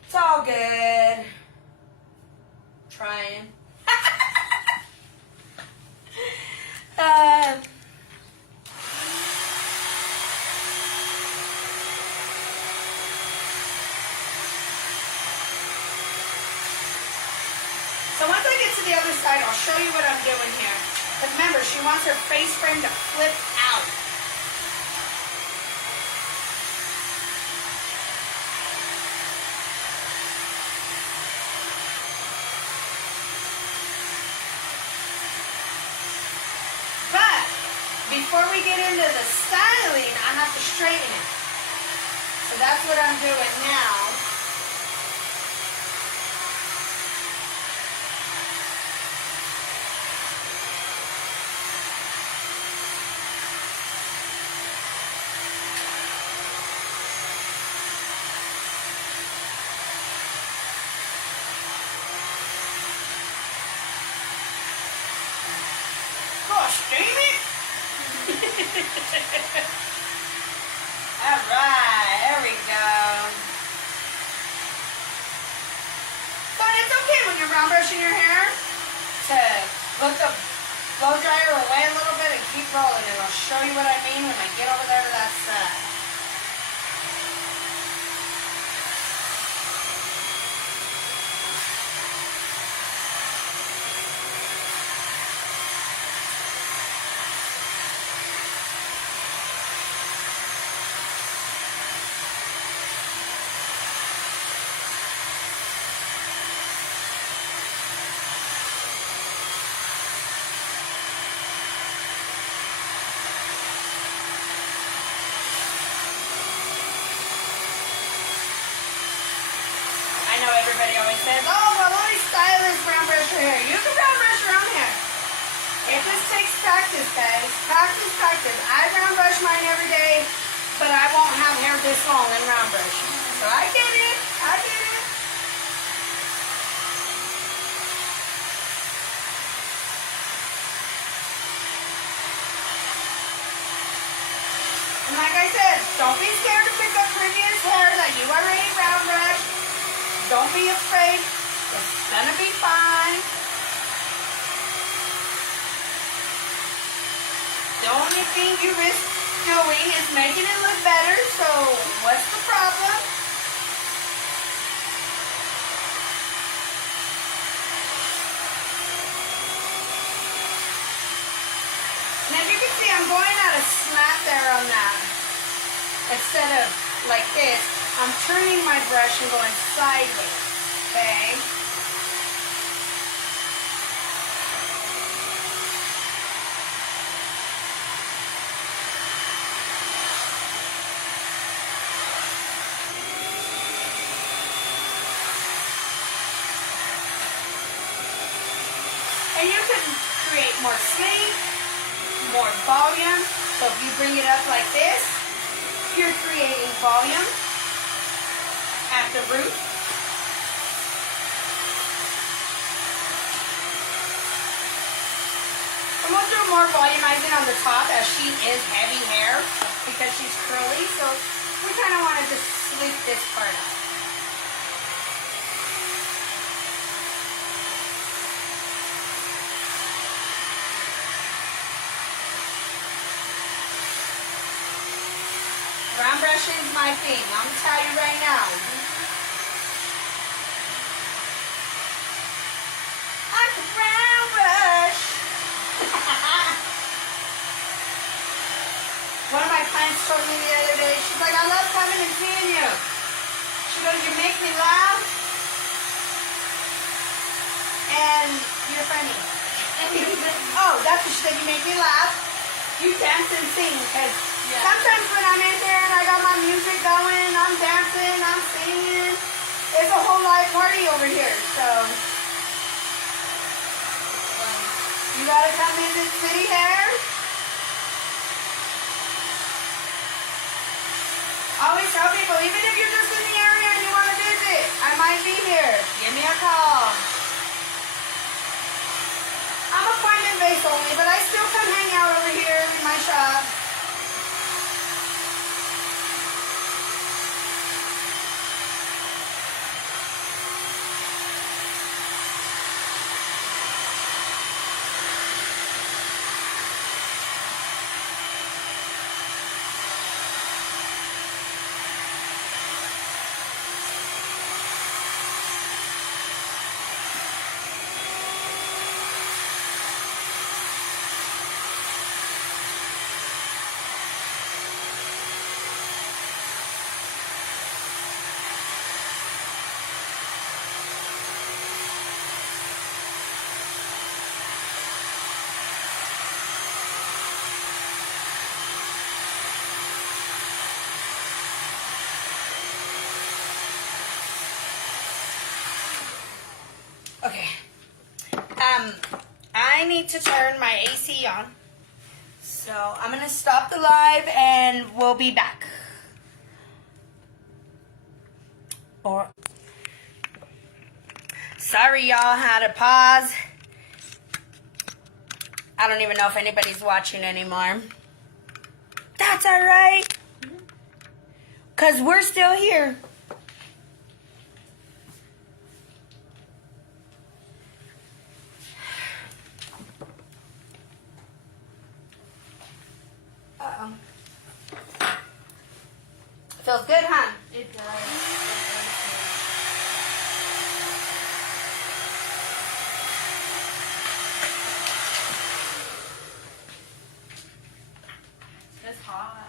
It's all good. Trying. So once I get to the other side, I'll show you what I'm doing here. But remember, she wants her face frame to flip out. But before we get into the styling, I have to straighten it. So that's what I'm doing now. Alright, there we go. But it's okay when you're round brushing your hair to put the blow dryer away a little bit and keep rolling, and I'll show you what I mean when I get over there to that side. Everybody always says, oh, well, only stylists round brush your hair. You can round brush your own hair. It just takes practice, guys. Practice, practice. I round brush mine every day, but I won't have hair this long in round brush. So I get it. I get it. And like I said, don't be scared to pick up previous hair that you already round brushed. Don't be afraid. It's gonna be fine. The only thing you risk doing is making it look better, so what's the problem? And as you can see, I'm going at a slant there on that. Instead of like this, I'm turning my brush and going sideways, okay? And you can create more sleek, more volume. So if you bring it up like this, you're creating volume at the root. And we'll do more volumizing on the top as she is heavy hair because she's curly, so we kind of want to just sleek this part out. Round brushing is my thing. I'm going to tell you right now. I can round brush. One of my clients told me the other day, she's like, I love coming and seeing you. She goes, you make me laugh. And you're funny. Oh, that's what she said, you make me laugh. you dance and sing, because Yeah. sometimes when I'm in here and I got my music going, I'm dancing, I'm singing. It's a whole live party over here, so you gotta come visit City Hair. I always tell people, even if you're just in the area and you want to visit, I might be here. Give me a call. I'm appointment based only, but I still come hang out over here in my shop. Okay. I need to turn my AC on. So I'm going to stop the live and we'll be back. Or sorry y'all, had to pause. I don't even know if anybody's watching anymore. That's all right. Cause we're still here. Uh-oh. Feels good, huh? It does. It's hot.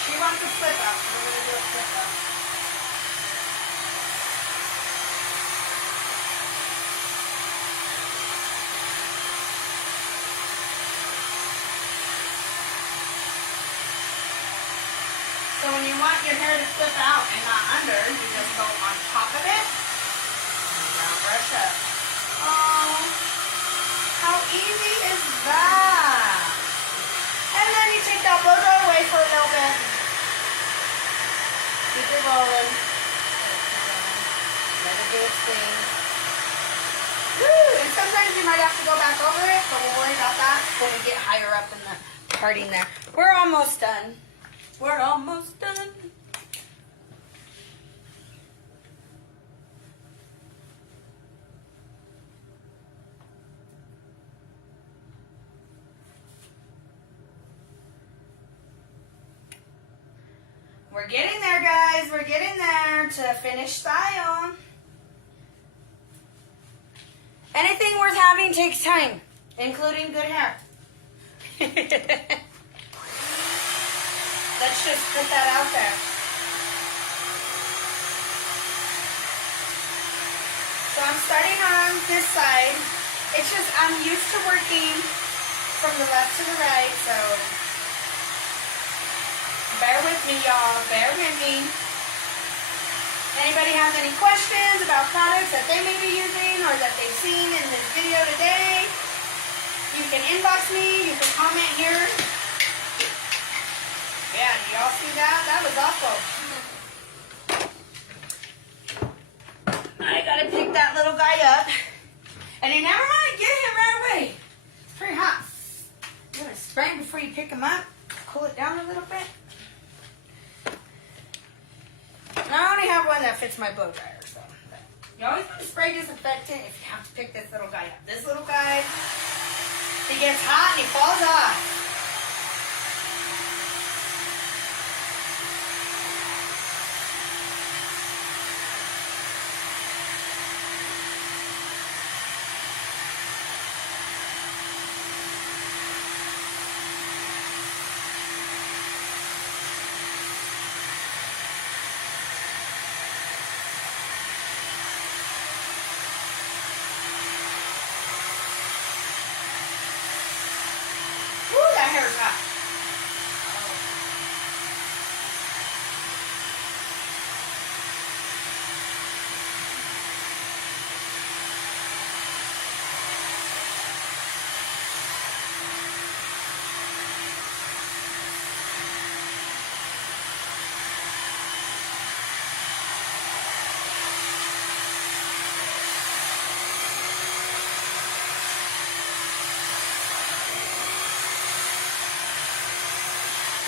She wants to flip out, so we're going to do a flip out. So when you want your hair to flip out and not under, you just go on top of it and down brush up. Oh, how easy is that? And then you take that blow dry away for a little bit. Keep it rolling. Let it do its thing. Woo! And sometimes you might have to go back over it, but we'll worry about that when we get higher up in the parting there. We're almost done. We're almost done. We're getting there, guys. We're getting there to finish style. Anything worth having takes time, including good hair. Let's just put that out there. So I'm starting on this side. It's just I'm used to working from the left to the right, so bear with me, y'all. Bear with me. Anybody has any questions about products that they may be using or that they've seen in this video today, you can inbox me. You can comment here. Yeah, do y'all see that? That was awful. I gotta pick that little guy up. And you never want to get him right away. It's pretty hot. You're gonna spray him before you pick him up. Cool it down a little bit. And I only have one that fits my blow dryer, so. You always want to spray disinfectant if you have to pick this little guy up. This little guy, he gets hot and he falls off.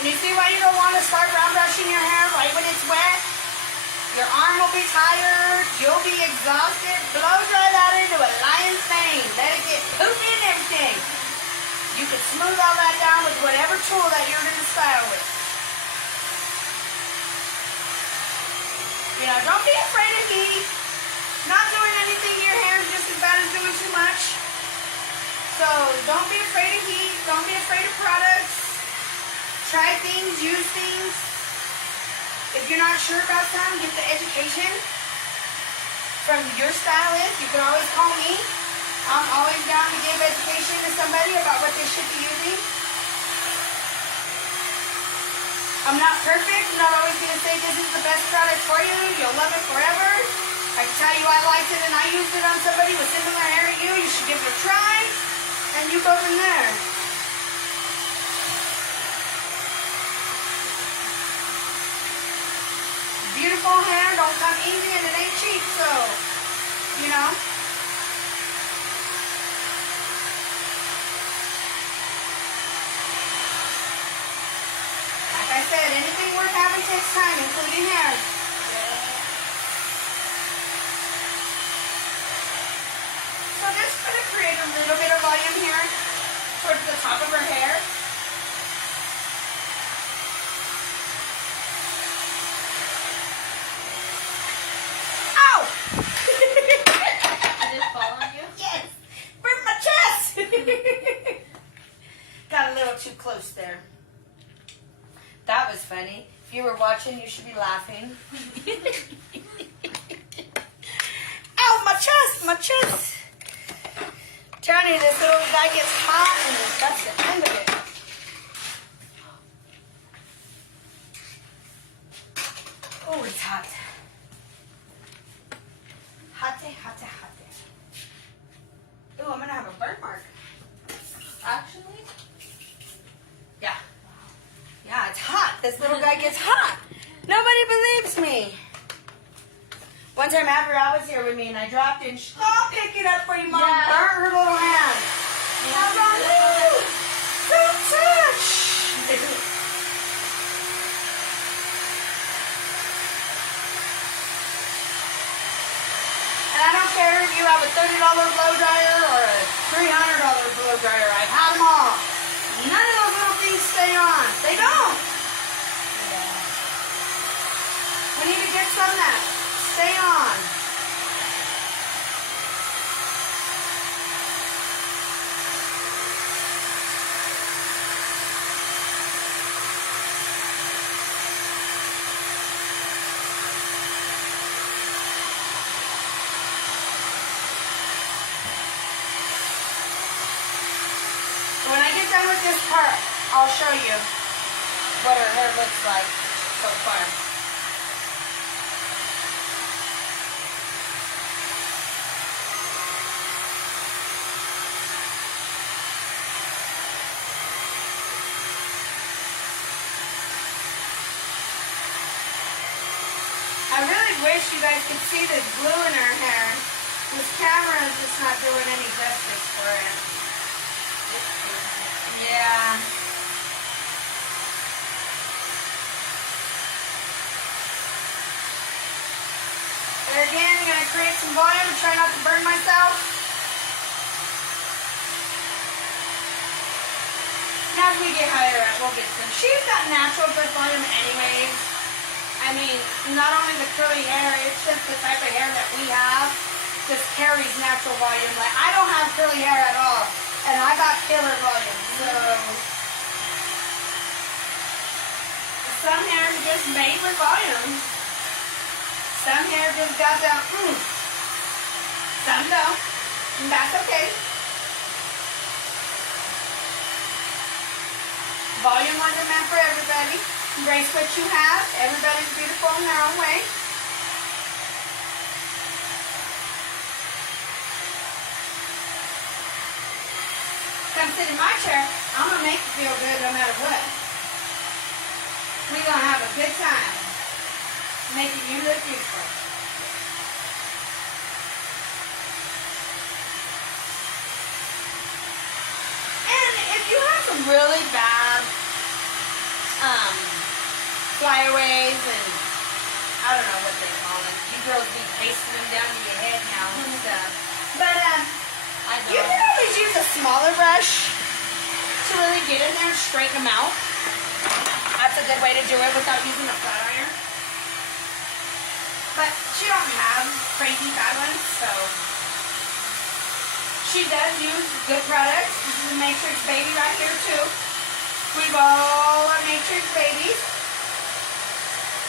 And you see why you don't want to start round brushing your hair right when it's wet? Your arm will be tired. You'll be exhausted. Blow dry that into a lion's mane. Let it get poopy and everything. You can smooth all that down with whatever tool that you're going to style with. You know, don't be afraid of heat. Not doing anything to your hair is just as bad as doing too much. So don't be afraid of heat. Don't be afraid of products. Try things, use things. If you're not sure about something, get the education from your stylist. You can always call me. I'm always down to give education to somebody about what they should be using. I'm not perfect. I'm not always going to say this is the best product for you. You'll love it forever. I can tell you I liked it and I used it on somebody with similar hair to you. You should give it a try. And you go from there. Beautiful hair don't come easy and it ain't cheap, so, you know. Like I said, anything worth having takes time, including hair. So just going to create a little bit of volume here towards the top of her hair. Did it fall on you? Yes! Burnt my chest! Got a little too close there. That was funny. If you were watching, you should be laughing. Ow, my chest! My chest! Johnny, this little guy gets hot and that's the end of it. Oh, it's hot. Hotte, hotte, hotte. Oh, I'm gonna have a burn mark. Actually? Yeah. Yeah, it's hot. This little guy gets hot. Nobody believes me. One time after I was here with me and I dropped in, I'll pick it up for you, Mom. Yeah. Burn her little hand. I was on, no, don't touch. And I don't care if you have a $30 blow dryer or a $300 blow dryer. I've had them all. None of those little things stay on. They don't. Yeah. We need to get some that stay on. When I get done with this part, I'll show you what her hair looks like so far. I really wish you guys could see this glue in her hair. This camera is just not doing any justice for it. Yeah. There again, I'm going to create some volume and try not to burn myself. Now as we get higher up, we'll get some. She's got natural good volume anyways. I mean, not only the curly hair, it's just the type of hair that we have just carries natural volume. Like, I don't have curly hair at all, and I got killer volume. So, some hair is just made with volume. Some hair just got that, Some don't, and that's okay. Volume wasn't meant for everybody. Embrace what you have. Everybody's beautiful in their own way. Come sit in my chair. I'm going to make you feel good no matter what. We're going to have a good time. Making you look beautiful. And if you have some really bad flyaways and I don't know what they call them. You girls be pasting them down to your head now and stuff. But you can always use a smaller brush to really get in there and straighten them out. That's a good way to do it without using a flat iron. But she don't have crazy bad ones, so she does use good products. This is a Matrix baby right here too. We've all our Matrix babies.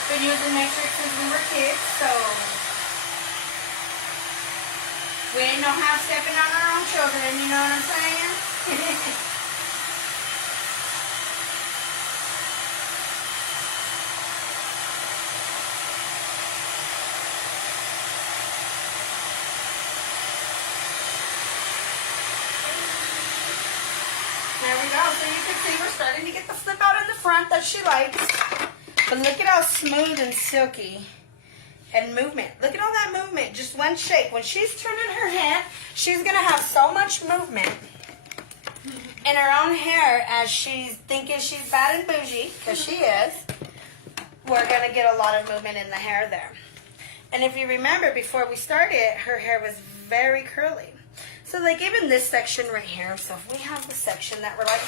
Been using Matrix since we were kids, so we ain't no half stepping on our own children, you know what I'm saying? There we go. So you can see we're starting to get the flip out in the front that she likes. But look at how smooth and silky and movement. Look at all that movement. Just one shake. When she's turning her head, she's going to have so much movement in her own hair as she's thinking she's bad and bougie, because she is. We're going to get a lot of movement in the hair there. And if you remember, before we started, her hair was very curly. So like even this section right here, so if we have the section that we're like,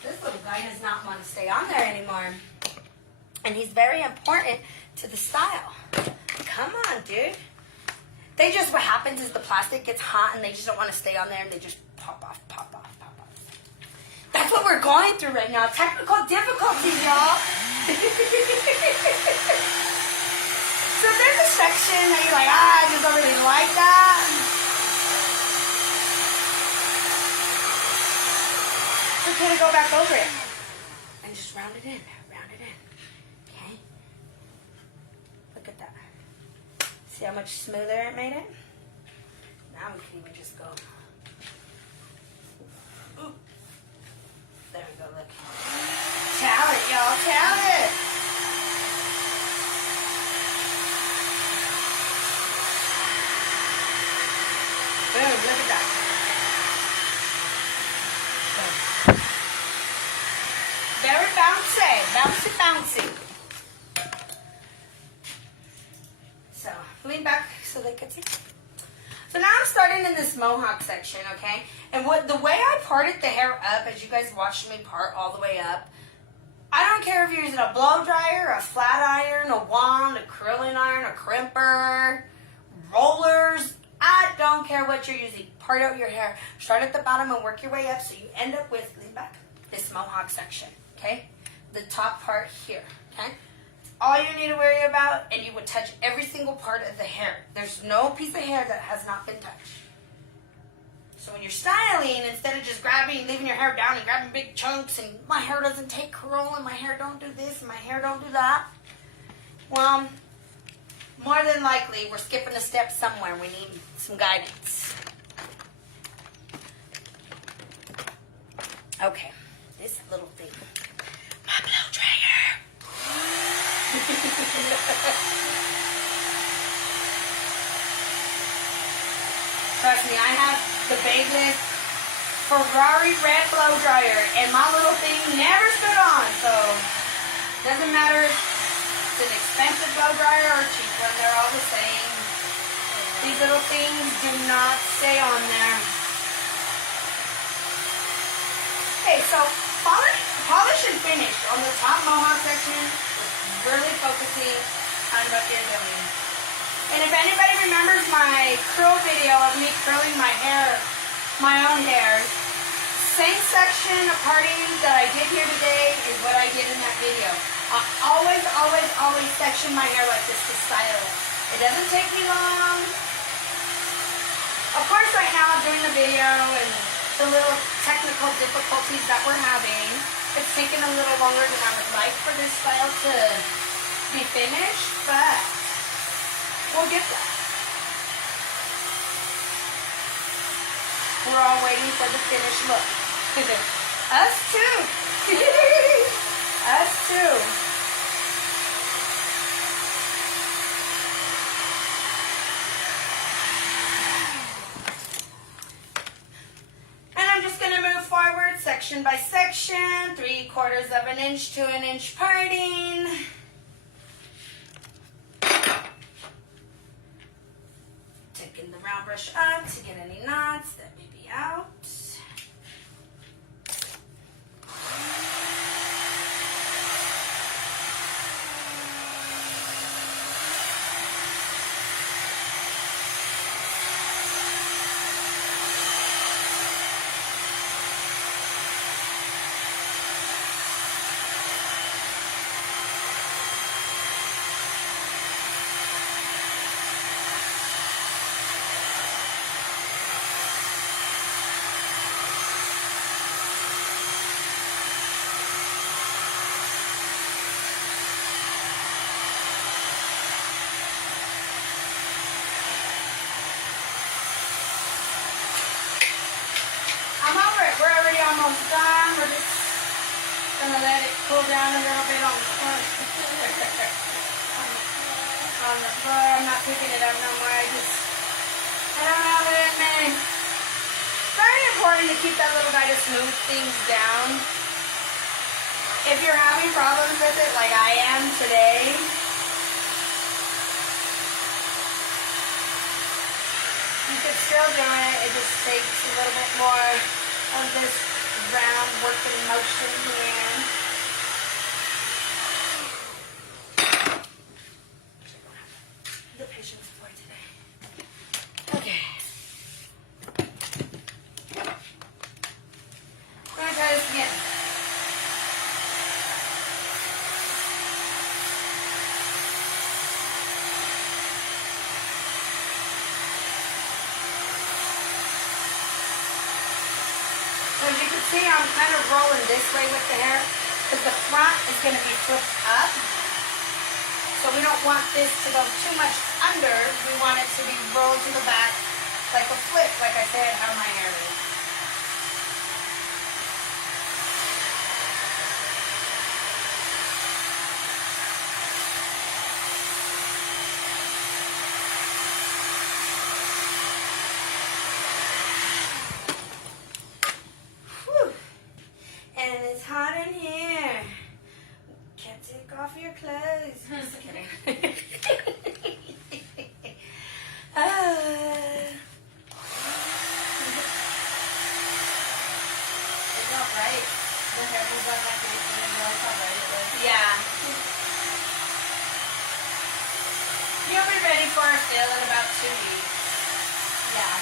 this little guy does not want to stay on there anymore. And he's very important to the style. Come on, dude. They just, what happens is the plastic gets hot and they just don't want to stay on there and they just pop off, pop off, pop off. That's what we're going through right now. Technical difficulties, y'all. So there's a section that you're like, I just don't really like that. It's okay to go back over it and just round it in, okay? Look at that. See how much smoother it made it? Now we can even just go. Ooh. There we go, look. Talent, y'all, talent. Boom, look at that. Very bouncy. So, lean back so they can see. So now I'm starting in this mohawk section, okay? And the way I parted the hair up, as you guys watched me part all the way up, I don't care if you're using a blow dryer, a flat iron, a wand, a curling iron, a crimper, rollers. I don't care what you're using. Part out your hair. Start at the bottom and work your way up so you end up with, lean back, this mohawk section. Okay, the top part here, okay? It's all you need to worry about, and you would touch every single part of the hair. There's no piece of hair that has not been touched. So when you're styling, instead of just leaving your hair down and grabbing big chunks, and my hair doesn't take curl, and my hair don't do this, and my hair don't do that, well, more than likely, we're skipping a step somewhere. We need some guidance. Okay, this little thing. My blow dryer. Trust me, I have the biggest Ferrari red blow dryer, and my little thing never stood on. So, doesn't matter if it's an expensive blow dryer or a cheap one, they're all the same. These little things do not stay on there. Okay, so polish and finish on the top mohawk section, really focusing on what you're doing. And if anybody remembers my curl video of me curling my hair, my own hair, same section of parting that I did here today is what I did in that video. I always section my hair like this to style it. It doesn't take me long. Of course, right now I'm doing the video and the little technical difficulties that we're having, it's taking a little longer than I would like for this style to be finished, but we'll get there. We're all waiting for the finished look. Us too. Us too. And I'm just going to move forward, section by section, 3/4 of an inch to an inch parting. Taking the round brush up to get any knots that may be out. I'm over it. We're already almost done. We're just gonna let it cool down a little bit on the front. On the floor. I'm not picking it up no more. I don't have it in me. Very important to keep that little guy to smooth things down. If you're having problems with it like I am today, you could still do it. It just takes a little bit more of this round working motion here. The patience for today. Okay. We're gonna try this again. So as you can see, I'm kind of rolling this way with the hair because the front is going to be flipped up. So we don't want this to go too much under. We want it to be rolled to the back like a flip, like I said, how my hair is. And it's hot in here. Can't take off your clothes. Just kidding. It's not right. The hair was on my face and I realized how bright it was. Yeah. You'll be ready for a fill in about 2 weeks. Yeah.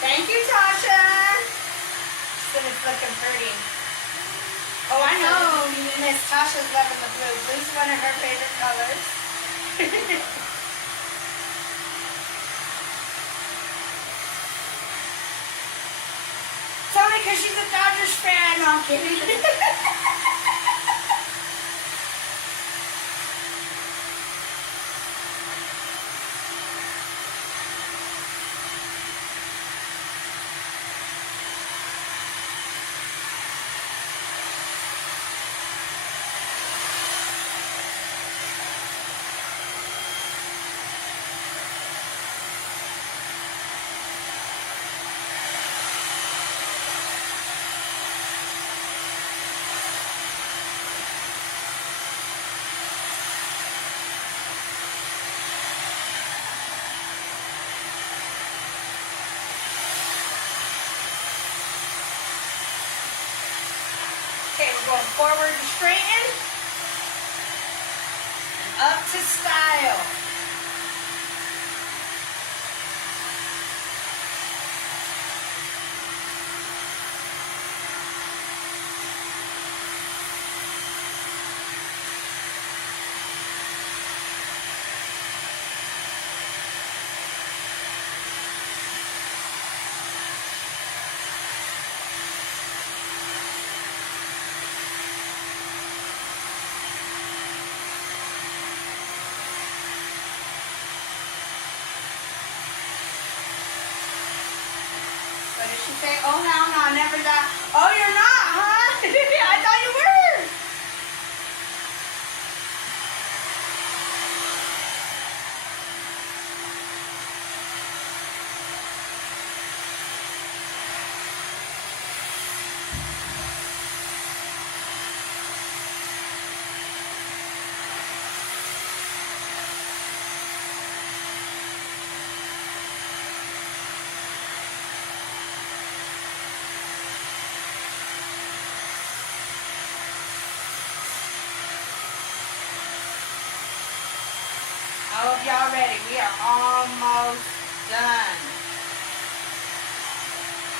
Thank you, Tasha. It's looking pretty. Oh, I know. Miss Tasha's loving the blue. Blue's one of her favorite colors. It's only because she's a Dodgers fan. No, I'm kidding. Okay, we're going forward and straighten. Up to style. she say? Oh, hell no, never that. Oh, you're not, huh? I thought you were. I hope y'all ready. We are almost done.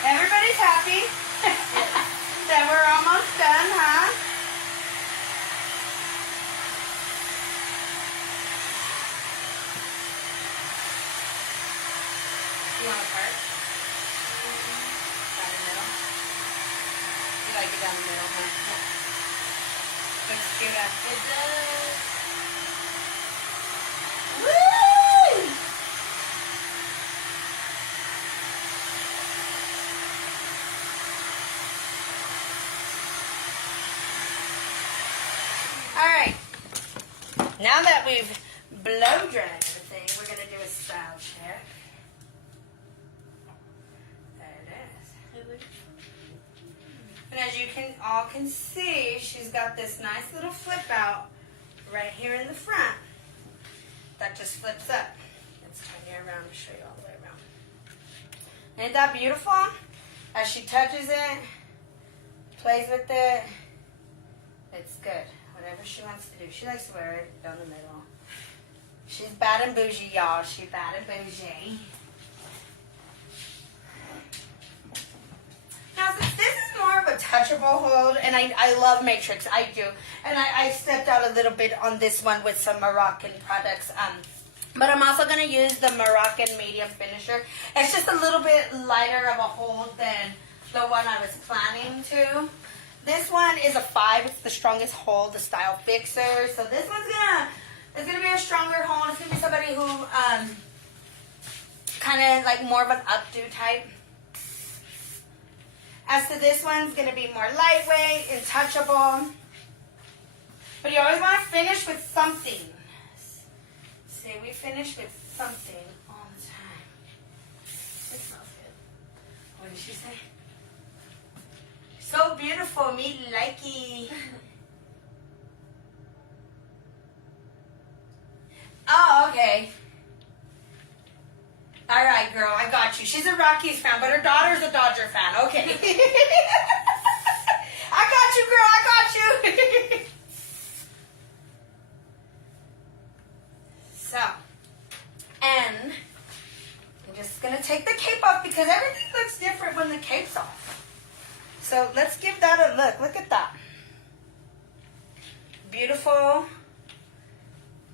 Everybody's happy that we're almost done, huh? You want a part? Down the middle? You like it down the middle, huh? Let's give it a... It does. Woo! All right. Now that we've blow dried everything, we're gonna do a style check. There it is. And as you can see, she's got this nice little flip out right here in the front. That just flips up. Let's turn you around to show you all the way around. Ain't that beautiful? As she touches it, plays with it, it's good. Whatever she wants to do. She likes to wear it down the middle. She's bad and bougie, y'all. She's bad and bougie. Now, since this is more of a touchable hold, and I love Matrix, I do. And I stepped out a little bit on this one with some Moroccan products. But I'm also going to use the Moroccan medium finisher. It's just a little bit lighter of a hold than the one I was planning to. This one is a 5. It's the strongest hold, the Style Fixer. So this one's it's gonna be a stronger hold. It's gonna be somebody who kind of like more of an updo type. As to this one's gonna be more lightweight and touchable. But you always want to finish with something. See, we finish with something all the time. It smells good. What did she say? So beautiful, me likey. Oh, okay. All right, girl, I got you. She's a Rockies fan, but her daughter's a Dodger fan. Okay. I got you, girl. I got you. So, and I'm just going to take the cape off because everything looks different when the cape's off. So let's give that a look. Look at that. Beautiful,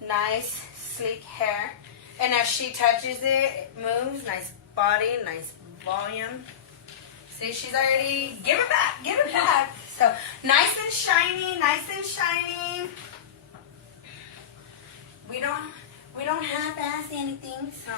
nice, sleek hair. And as she touches it, it moves. Nice body, nice volume. See, she's already, give it back, give it back. So nice and shiny, nice and shiny. We don't half-ass anything, so